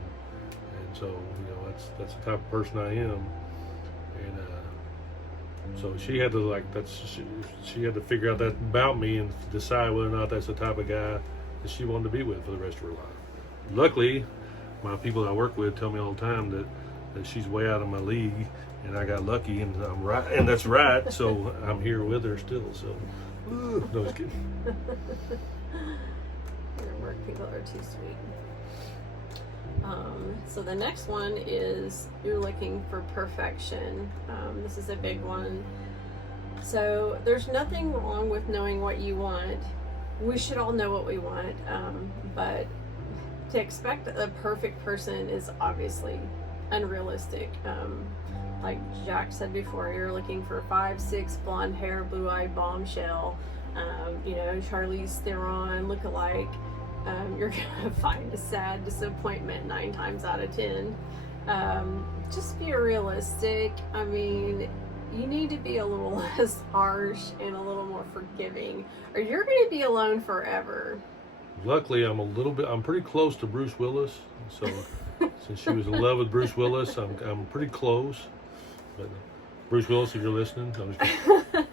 so that's the type of person I am, and so she had to she had to figure out that about me and decide whether or not that's the type of guy that she wanted to be with for the rest of her life. Luckily, my people I work with tell me all the time that she's way out of my league, and I got lucky, and I'm right, and that's right. So I'm here with her still. So no, just kidding. Your work people are too sweet. So the next one is you're looking for perfection. This is a big one. So there's nothing wrong with knowing what you want. We should all know what we want, but to expect a perfect person is obviously unrealistic. Like Jack said before, you're looking for 5'6", blonde hair, blue-eyed bombshell, Charlize Theron look-alike. You're gonna find a sad disappointment 9 times out of 10. Just be realistic. I mean, you need to be a little less harsh and a little more forgiving, or you're gonna be alone forever. Luckily, I'm pretty close to Bruce Willis. So since she was in love with Bruce Willis, I'm pretty close. But Bruce Willis, if you're listening, I'm just kidding.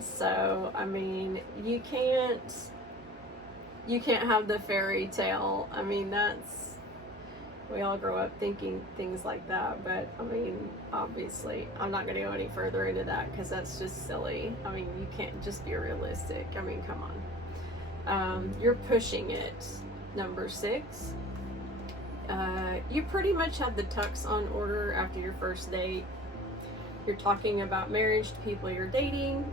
So, I mean, you can't you can't have the fairy tale. I mean, we all grow up thinking things like that, but I mean, obviously, I'm not going to go any further into that because that's just silly. I mean, you can't just be realistic. I mean, come on. You're pushing it. Number 6. You pretty much have the tux on order after your first date. You're talking about marriage to people you're dating.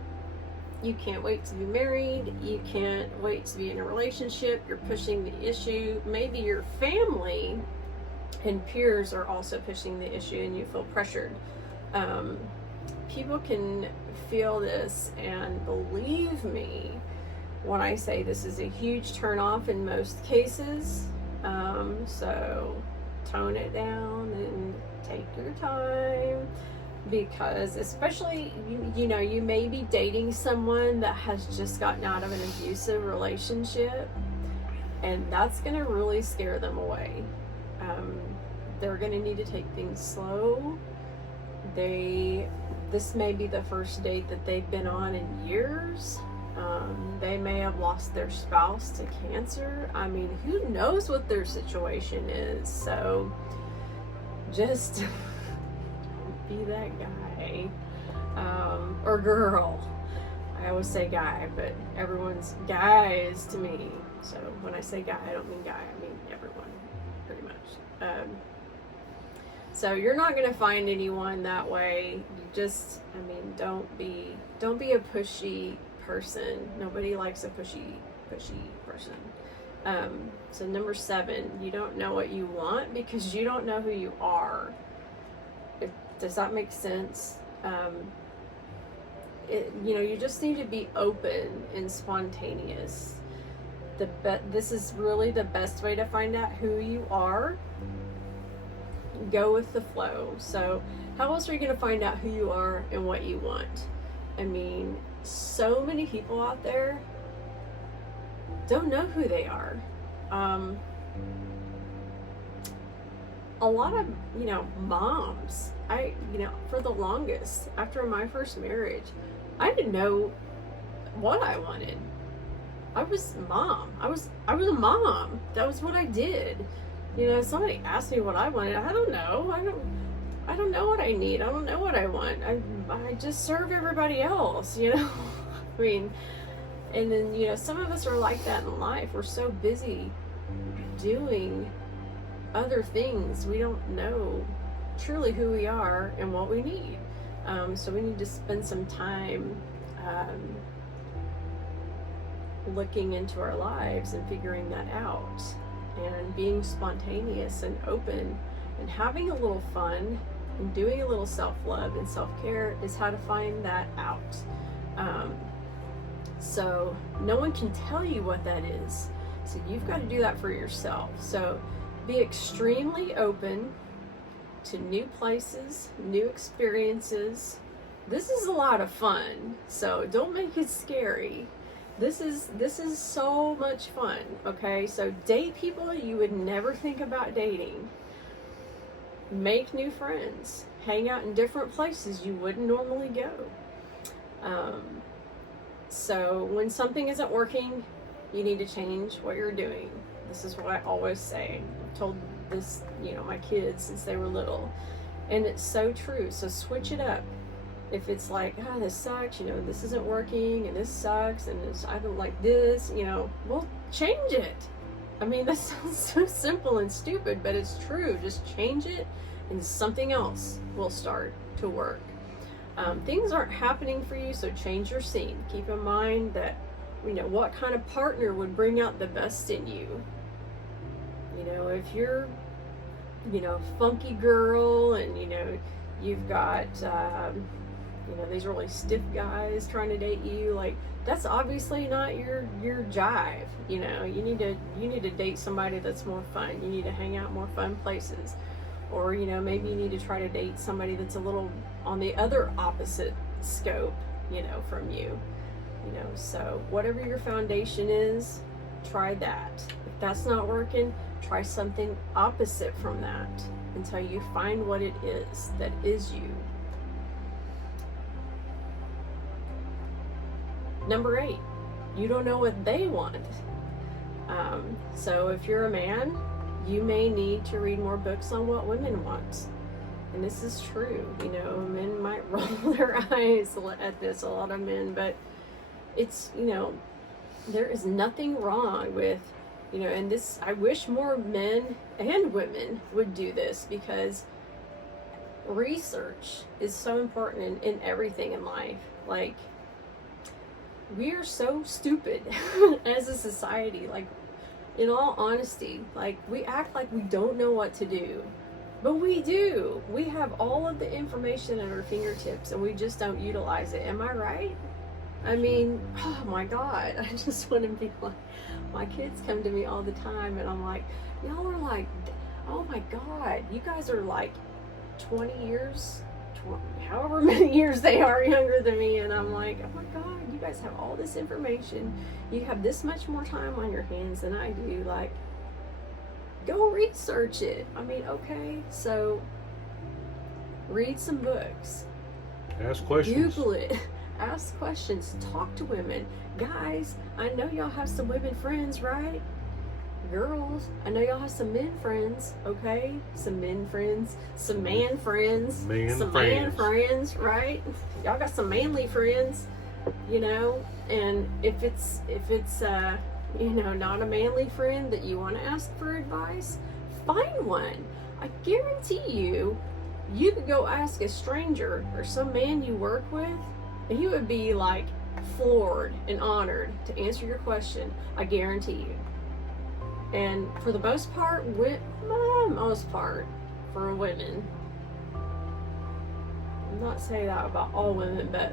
You can't wait to be married. You can't wait to be in a relationship. You're pushing the issue. Maybe your family and peers are also pushing the issue and you feel pressured. People can feel this, and believe me when I say this is a huge turn off in most cases. So tone it down and take your time, because especially you may be dating someone that has just gotten out of an abusive relationship, and that's going to really scare them away. They're going to need to take things slow. This may be the first date that they've been on in years. They may have lost their spouse to cancer. I mean, who knows what their situation is? So just don't be that guy or girl. I always say guy, but everyone's guys to me. So when I say guy, I don't mean guy. I mean everyone, pretty much. So you're not going to find anyone that way. You just, I mean, don't be a pushy person. Nobody likes a pushy person. So number 7, you don't know what you want because you don't know who you are. Does that make sense? You just need to be open and spontaneous. This is really the best way to find out who you are. Go with the flow. So how else are you going to find out who you are and what you want? I mean, so many people out there don't know who they are. A lot of, moms, for the longest, after my first marriage, I didn't know what I wanted. I was mom. I was a mom. That was what I did. Somebody asked me what I wanted. I don't know. I don't know what I need. I don't know what I want. I just serve everybody else, I mean, and then, some of us are like that in life. We're so busy doing other things. We don't know truly who we are and what we need. So we need to spend some time looking into our lives and figuring that out, and being spontaneous and open and having a little fun and doing a little self-love and self-care is how to find that out. So no one can tell you what that is. So you've got to do that for yourself. So be extremely open to new places, new experiences. This is a lot of fun. So don't make it scary. This is so much fun, okay? So date people you would never think about dating. Make new friends. Hang out in different places you wouldn't normally go. So when something isn't working, you need to change what you're doing. This is what I always say. I've told this, my kids since they were little. And it's so true. So switch it up. If it's like, this sucks, this isn't working, and this sucks, and I don't like this, well, change it. I mean, that sounds so simple and stupid, but it's true. Just change it, and something else will start to work. Things aren't happening for you, so change your scene. Keep in mind that, what kind of partner would bring out the best in you. If you're, funky girl, and, you've got, these really stiff guys trying to date you, like, that's obviously not your jive. You need to date somebody that's more fun. You need to hang out more fun places. Or, maybe you need to try to date somebody that's a little on the other opposite scope, from you. So whatever your foundation is, try that. If that's not working, try something opposite from that until you find what it is that is you. Number 8, you don't know what they want. So if you're a man, you may need to read more books on what women want. And this is true. Men might roll their eyes at this, a lot of men, but it's, there is nothing wrong with, and this, I wish more men and women would do this, because research is so important in everything in life. Like, we are so stupid as a society. Like, in all honesty, like, we act like we don't know what to do, but we do. We have all of the information at our fingertips, and we just don't utilize it. Am I right? I mean, oh my God, I just want to be like, my kids come to me all the time, and I'm like, y'all are like, oh my God, you guys are like 20 years, however many years they are younger than me, and I'm like, oh my God, you guys have all this information. You have this much more time on your hands than I do. Like, go research it. I mean, okay, so read some books. Ask questions. Google it. Ask questions. Talk to women. Guys, I know y'all have some women friends, right? Girls, I know y'all have some men friends, okay? Some men friends, some man friends, some man friends, right? Y'all got some manly friends, and if it's not a manly friend that you want to ask for advice, find one. I guarantee you could go ask a stranger or some man you work with, and he would be like floored and honored to answer your question. I guarantee you. And for the most part, for women, I'm not saying that about all women, but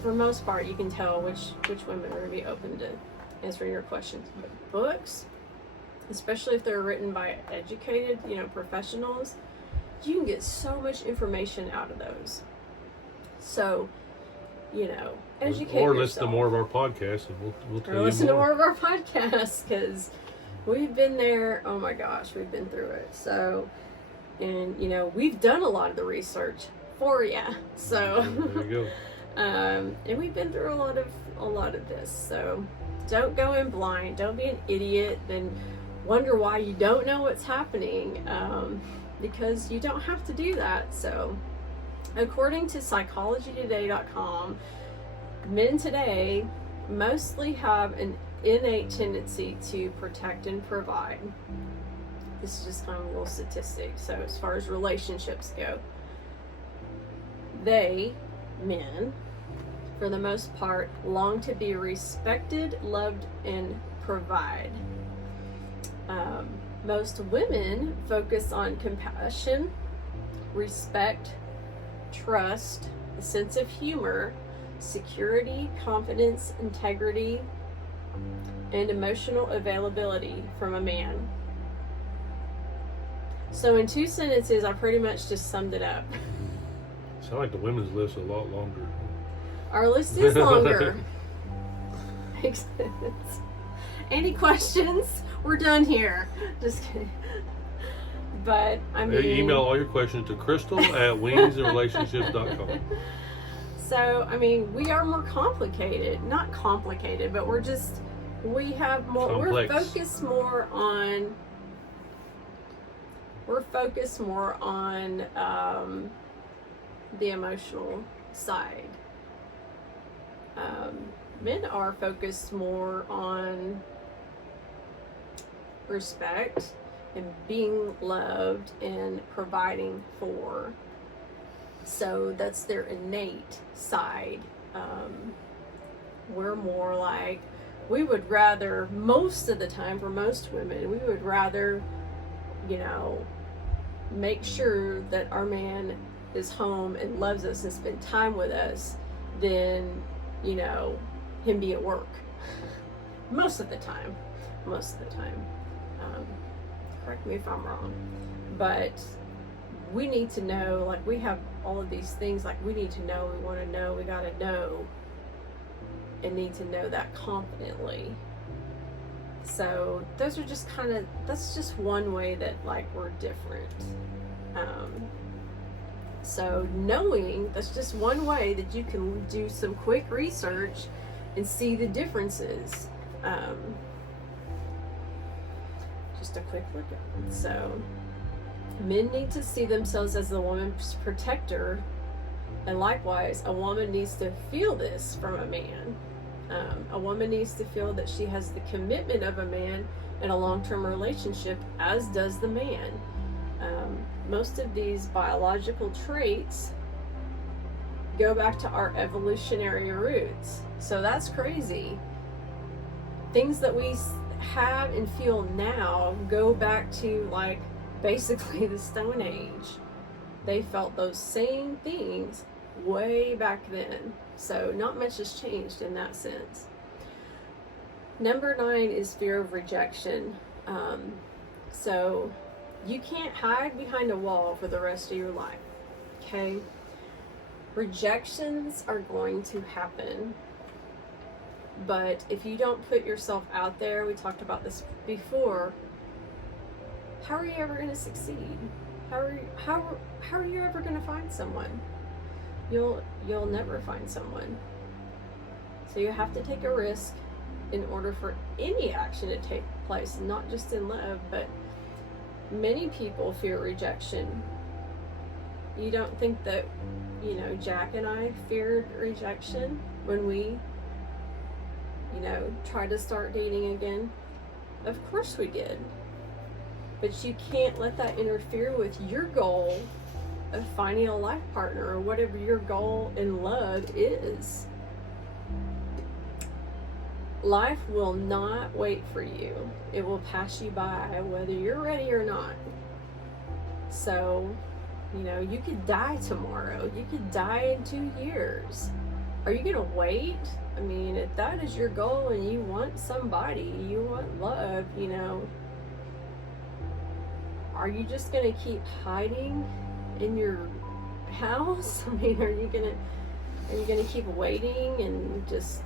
for the most part, you can tell which women are going to be open to answering your questions. But books, especially if they're written by educated, professionals, you can get so much information out of those. So, educate or yourself. listen to more of our podcasts, and we'll tell you more. Or listen to more of our podcasts, because we've been there. Oh my gosh, we've been through it. So, and we've done a lot of the research for you. So, there you go. And we've been through a lot of this. So, don't go in blind. Don't be an idiot and wonder why you don't know what's happening, because you don't have to do that. So, according to psychologytoday.com, men today mostly have an innate tendency to protect and provide. This is just kind of a little statistic. So as far as relationships go, men, for the most part, long to be respected, loved, and provide. Most women focus on compassion, respect, trust, a sense of humor, security, confidence, integrity, and emotional availability from a man. So in 2 sentences, I pretty much just summed it up. Sound like the women's list a lot longer. Our list is longer. Makes sense. Any questions? We're done here. Just kidding. But I mean, email all your questions to crystal@wingsandrelationships.com. So I mean, we are more complicated. Not complicated, but we have more. Complex. We're focused more on the emotional side. Men are focused more on respect and being loved and providing for. So that's their innate side. We're more like, we would rather, most of the time for most women, we would rather, make sure that our man is home and loves us and spend time with us than, him be at work. Most of the time. Correct me if I'm wrong. But we need to know, like, we have all of these things, like, we need to know, we want to know, we got to know, and need to know that confidently. So those are just that's just one way that, like, we're different. So knowing, that's just one way that you can do some quick research and see the differences. just a quick look at it. So, men need to see themselves as the woman's protector, and likewise, a woman needs to feel this from a man. A woman needs to feel that she has the commitment of a man in a long-term relationship, as does the man. Most of these biological traits go back to our evolutionary roots. So that's crazy. Things that we have and feel now go back to like basically the Stone Age. They felt those same things way back then. So not much has changed in that sense. Number 9 is fear of rejection. So you can't hide behind a wall for the rest of your life. Okay? Rejections are going to happen. But if you don't put yourself out there, we talked about this before, how are you ever going to succeed? How are you ever going to find someone? You'll never find someone. So you have to take a risk in order for any action to take place, not just in love, but many people fear rejection. You don't think that, Jack and I feared rejection when we, tried to start dating again? Of course we did. But you can't let that interfere with your goal of finding a life partner or whatever your goal in love is. Life will not wait for you. It will pass you by whether you're ready or not. So, you could die tomorrow. You could die in 2 years. Are you going to wait? I mean, if that is your goal and you want somebody, you want love, are you just going to keep hiding in your house? I mean, are you going to keep waiting and just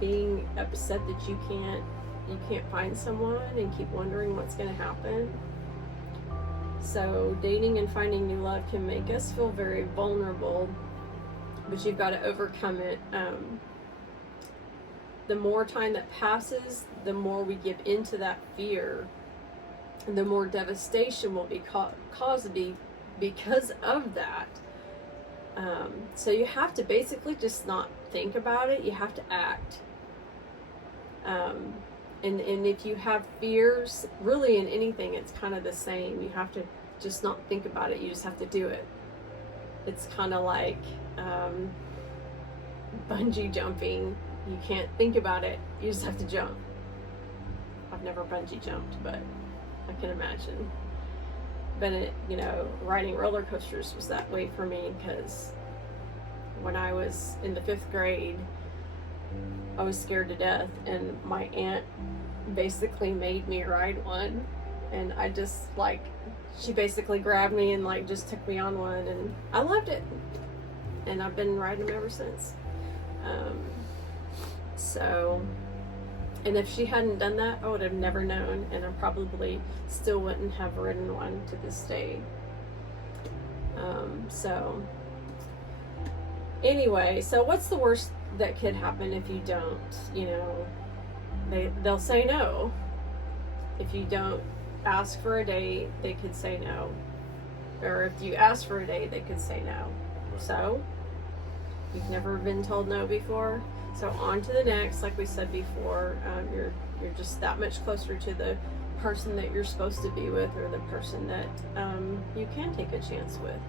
being upset that you can't find someone and keep wondering what's going to happen? So dating and finding new love can make us feel very vulnerable, but you've got to overcome it. The more time that passes, the more we give into that fear, and the more devastation will be caused because of that. So you have to basically just not think about it. You have to act. And if you have fears, really in anything, it's kind of the same. You have to just not think about it. You just have to do it. It's kind of like bungee jumping. You can't think about it. You just have to jump. I've never bungee jumped, but I can imagine. But riding roller coasters was that way for me, because when I was in the 5th grade, I was scared to death, and my aunt basically made me ride one, and I just she basically grabbed me and just took me on one, and I loved it, and I've been riding them ever since. And if she hadn't done that, I would have never known, and I probably still wouldn't have ridden one to this day. Anyway, so what's the worst that could happen if you don't? They'll say no. If you don't ask for a date, they could say no. Or if you ask for a date, they could say no. So, you've never been told no before. So on to the next, like we said before, you're just that much closer to the person that you're supposed to be with, or the person that you can take a chance with.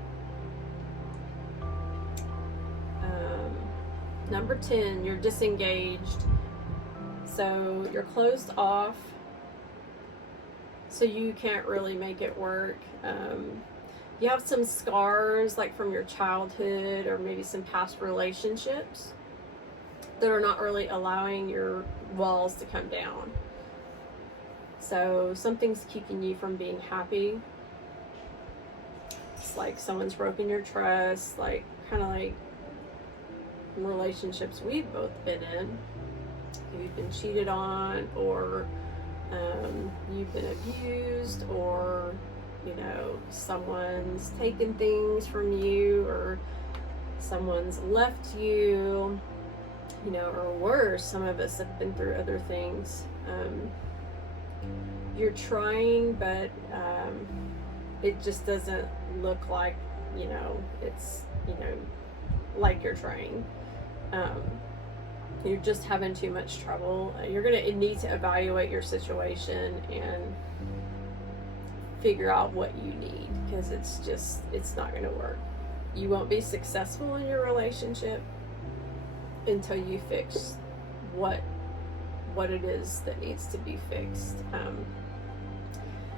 Number 10, you're disengaged. So you're closed off, so you can't really make it work. You have some scars, like from your childhood or maybe some past relationships, that are not really allowing your walls to come down. So something's keeping you from being happy. It's like someone's broken your trust, kind of like relationships we've both been in. You've been cheated on, or you've been abused, or someone's taken things from you, or someone's left you, or worse, some of us have been through other things. you're trying, but it just doesn't look like, it's, like you're trying. You're just having too much trouble. You're going to need to evaluate your situation and figure out what you need, because it's not going to work. You won't be successful in your relationship until you fix what it is that needs to be fixed.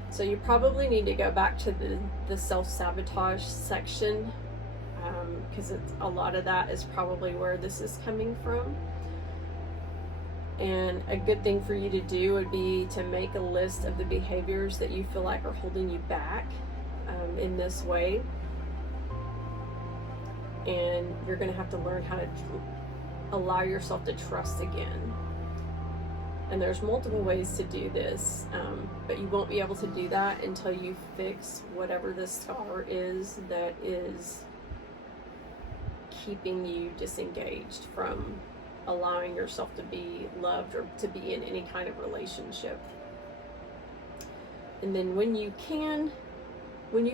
So you probably need to go back to the self-sabotage section, because a lot of that is probably where this is coming from. And a good thing for you to do would be to make a list of the behaviors that you feel like are holding you back in this way. And you're going to have to learn how to allow yourself to trust again. And there's multiple ways to do this, but you won't be able to do that until you fix whatever the scar is that is keeping you disengaged from allowing yourself to be loved or to be in any kind of relationship. And then when you feel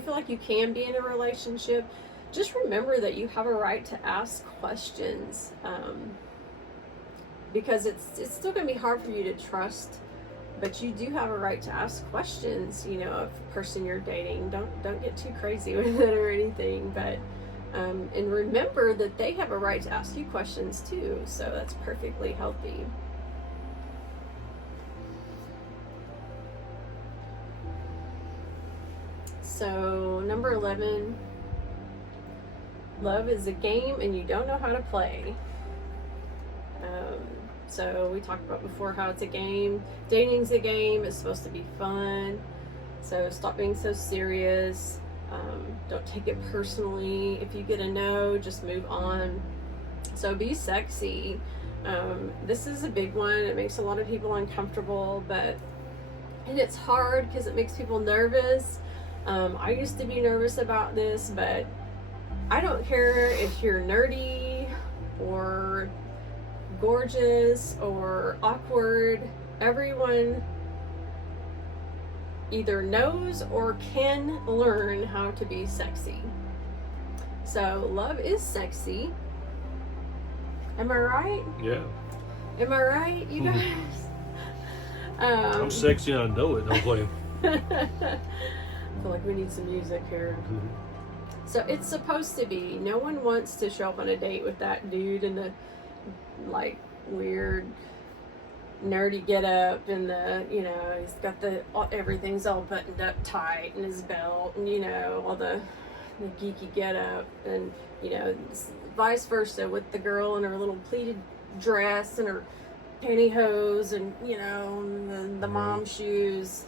like you can be in a relationship, just remember that you have a right to ask questions, because it's still going to be hard for you to trust, but you do have a right to ask questions, of the person you're dating. Don't get too crazy with it or anything, but and remember that they have a right to ask you questions too, so that's perfectly healthy. So number 11, love is a game and you don't know how to play. So we talked about before how it's a game. Dating's a game. It's supposed to be fun. So stop being so serious. Don't take it personally. If you get a no, just move on. So be sexy. This is a big one. It makes a lot of people uncomfortable, and it's hard because it makes people nervous. I used to be nervous about this, but I don't care if you're nerdy or gorgeous or awkward. Everyone either knows or can learn how to be sexy. So love is sexy. Am I right? Yeah. Am I right, you guys? I'm sexy and I know it. I'm playing. I feel like we need some music here. So it's supposed to be. No one wants to show up on a date with that dude in the weird nerdy get up and he's got everything's all buttoned up tight and his belt and all the geeky get up, and vice versa with the girl in her little pleated dress and her pantyhose and the mom shoes,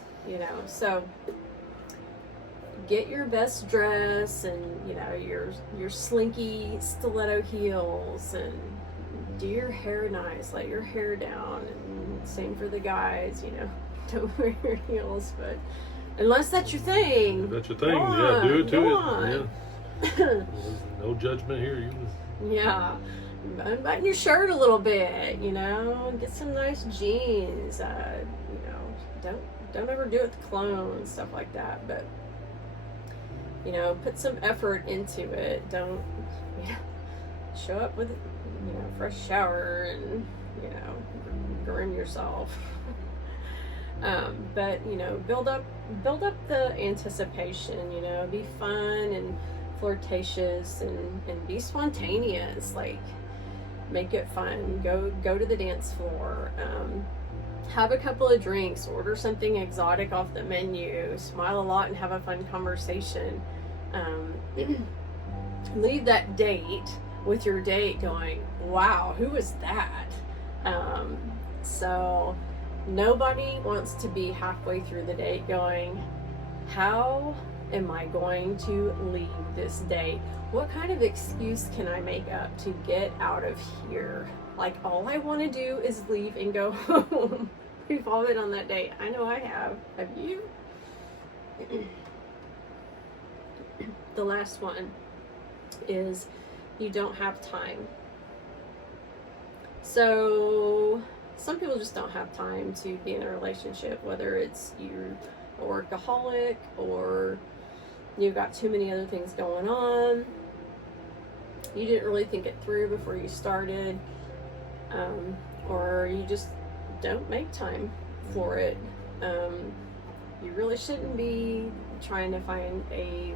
so get your best dress and your slinky stiletto heels, and do your hair nice, let your hair down, and same for the guys, don't wear your heels, but unless that's your thing. That's your thing, yeah, do it to it. Yeah. No judgment here. Yeah. Unbutton your shirt a little bit, get some nice jeans, don't ever do it with cologne and stuff like that, but put some effort into it. Don't show up with fresh shower and groom yourself. But build up the anticipation, be fun and flirtatious and be spontaneous, make it fun. Go to the dance floor, have a couple of drinks, order something exotic off the menu, smile a lot and have a fun conversation. Leave that date with your date going, wow, who was that? So nobody wants to be halfway through the date going, how am I going to leave this date? What kind of excuse can I make up to get out of here? All I want to do is leave and go home. We've all been on that date. I know I have. Have you? The last one is you don't have time. So some people just don't have time to be in a relationship, whether it's you're a workaholic or you've got too many other things going on. You didn't really think it through before you started, or you just don't make time for it. You really shouldn't be trying to find a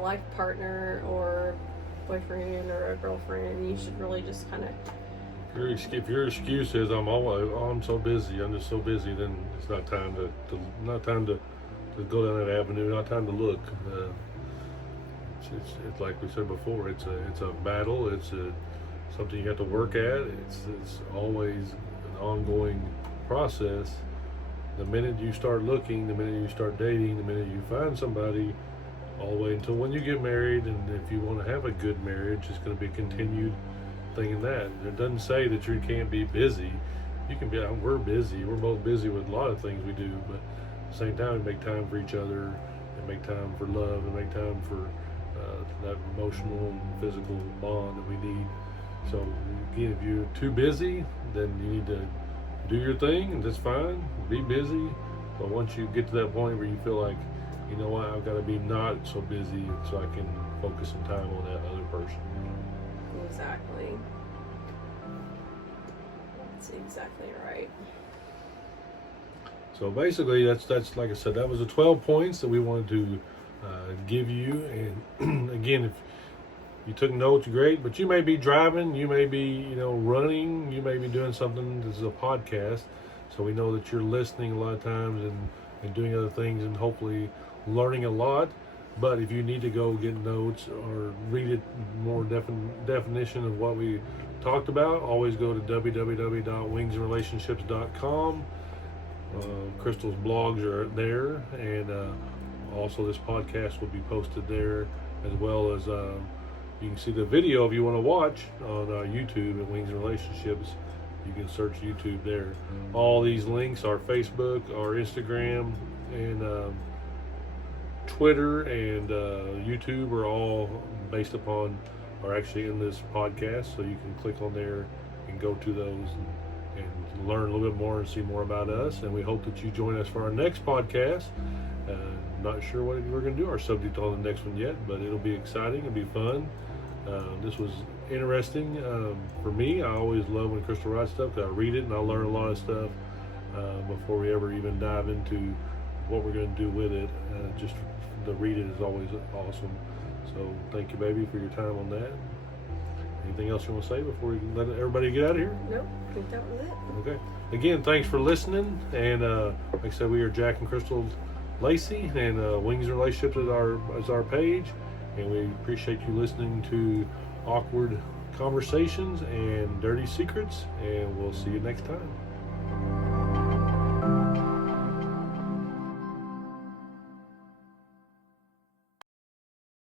life partner or boyfriend or a girlfriend. You should really just kind of. If your excuse is I'm so busy, I'm just so busy, then it's not time to go down that avenue, not time to look. It's like we said before, it's a battle, it's something you have to work at. It's always an ongoing process. The minute you start looking, the minute you start dating, the minute you find somebody, all the way until when you get married, and if you want to have a good marriage, it's going to be a continued thing in that. It doesn't say that you can't be busy. You can be. We're busy. We're both busy with a lot of things we do, but at the same time, we make time for each other, and make time for love, and make time for that emotional and physical bond that we need. So again, if you're too busy, then you need to do your thing, and that's fine. Be busy, but once you get to that point where you feel like, you know what, I've got to be not so busy so I can focus some time on that other person. Exactly. That's exactly right. So basically, that's like I said, that was the 12 points that we wanted to give you. And again, if you took notes, great. But you may be driving, you may be running, you may be doing something. This is a podcast, so we know that you're listening a lot of times and doing other things, and hopefully learning a lot. But if you need to go get notes or read it more definition of what we talked about, always go to www.wingsandrelationships.com. Crystal's blogs are there, and also this podcast will be posted there, as well as you can see the video if you want to watch on YouTube at Wings and Relationships. You can search YouTube there. All these links, our Facebook, our Instagram, and Twitter and YouTube are all based upon, are actually in this podcast, so you can click on there and go to those and learn a little bit more and see more about us. And we hope that you join us for our next podcast. Not sure what we're going to do, our subject on the next one yet, but it'll be exciting, it'll be fun. This was interesting for me. I always love when Crystal writes stuff, because I read it and I learn a lot of stuff before we ever even dive into what we're going to do with it. Just to read it is always awesome. So thank you, baby, for your time on that. Anything else you want to say before we let everybody get out of here? Nope, I think that was it. Okay. Again, thanks for listening. And like I said, we are Jack and Crystal Lacy, and Wings and Relationships is our page. And we appreciate you listening to awkward conversations and dirty secrets. And we'll see you next time.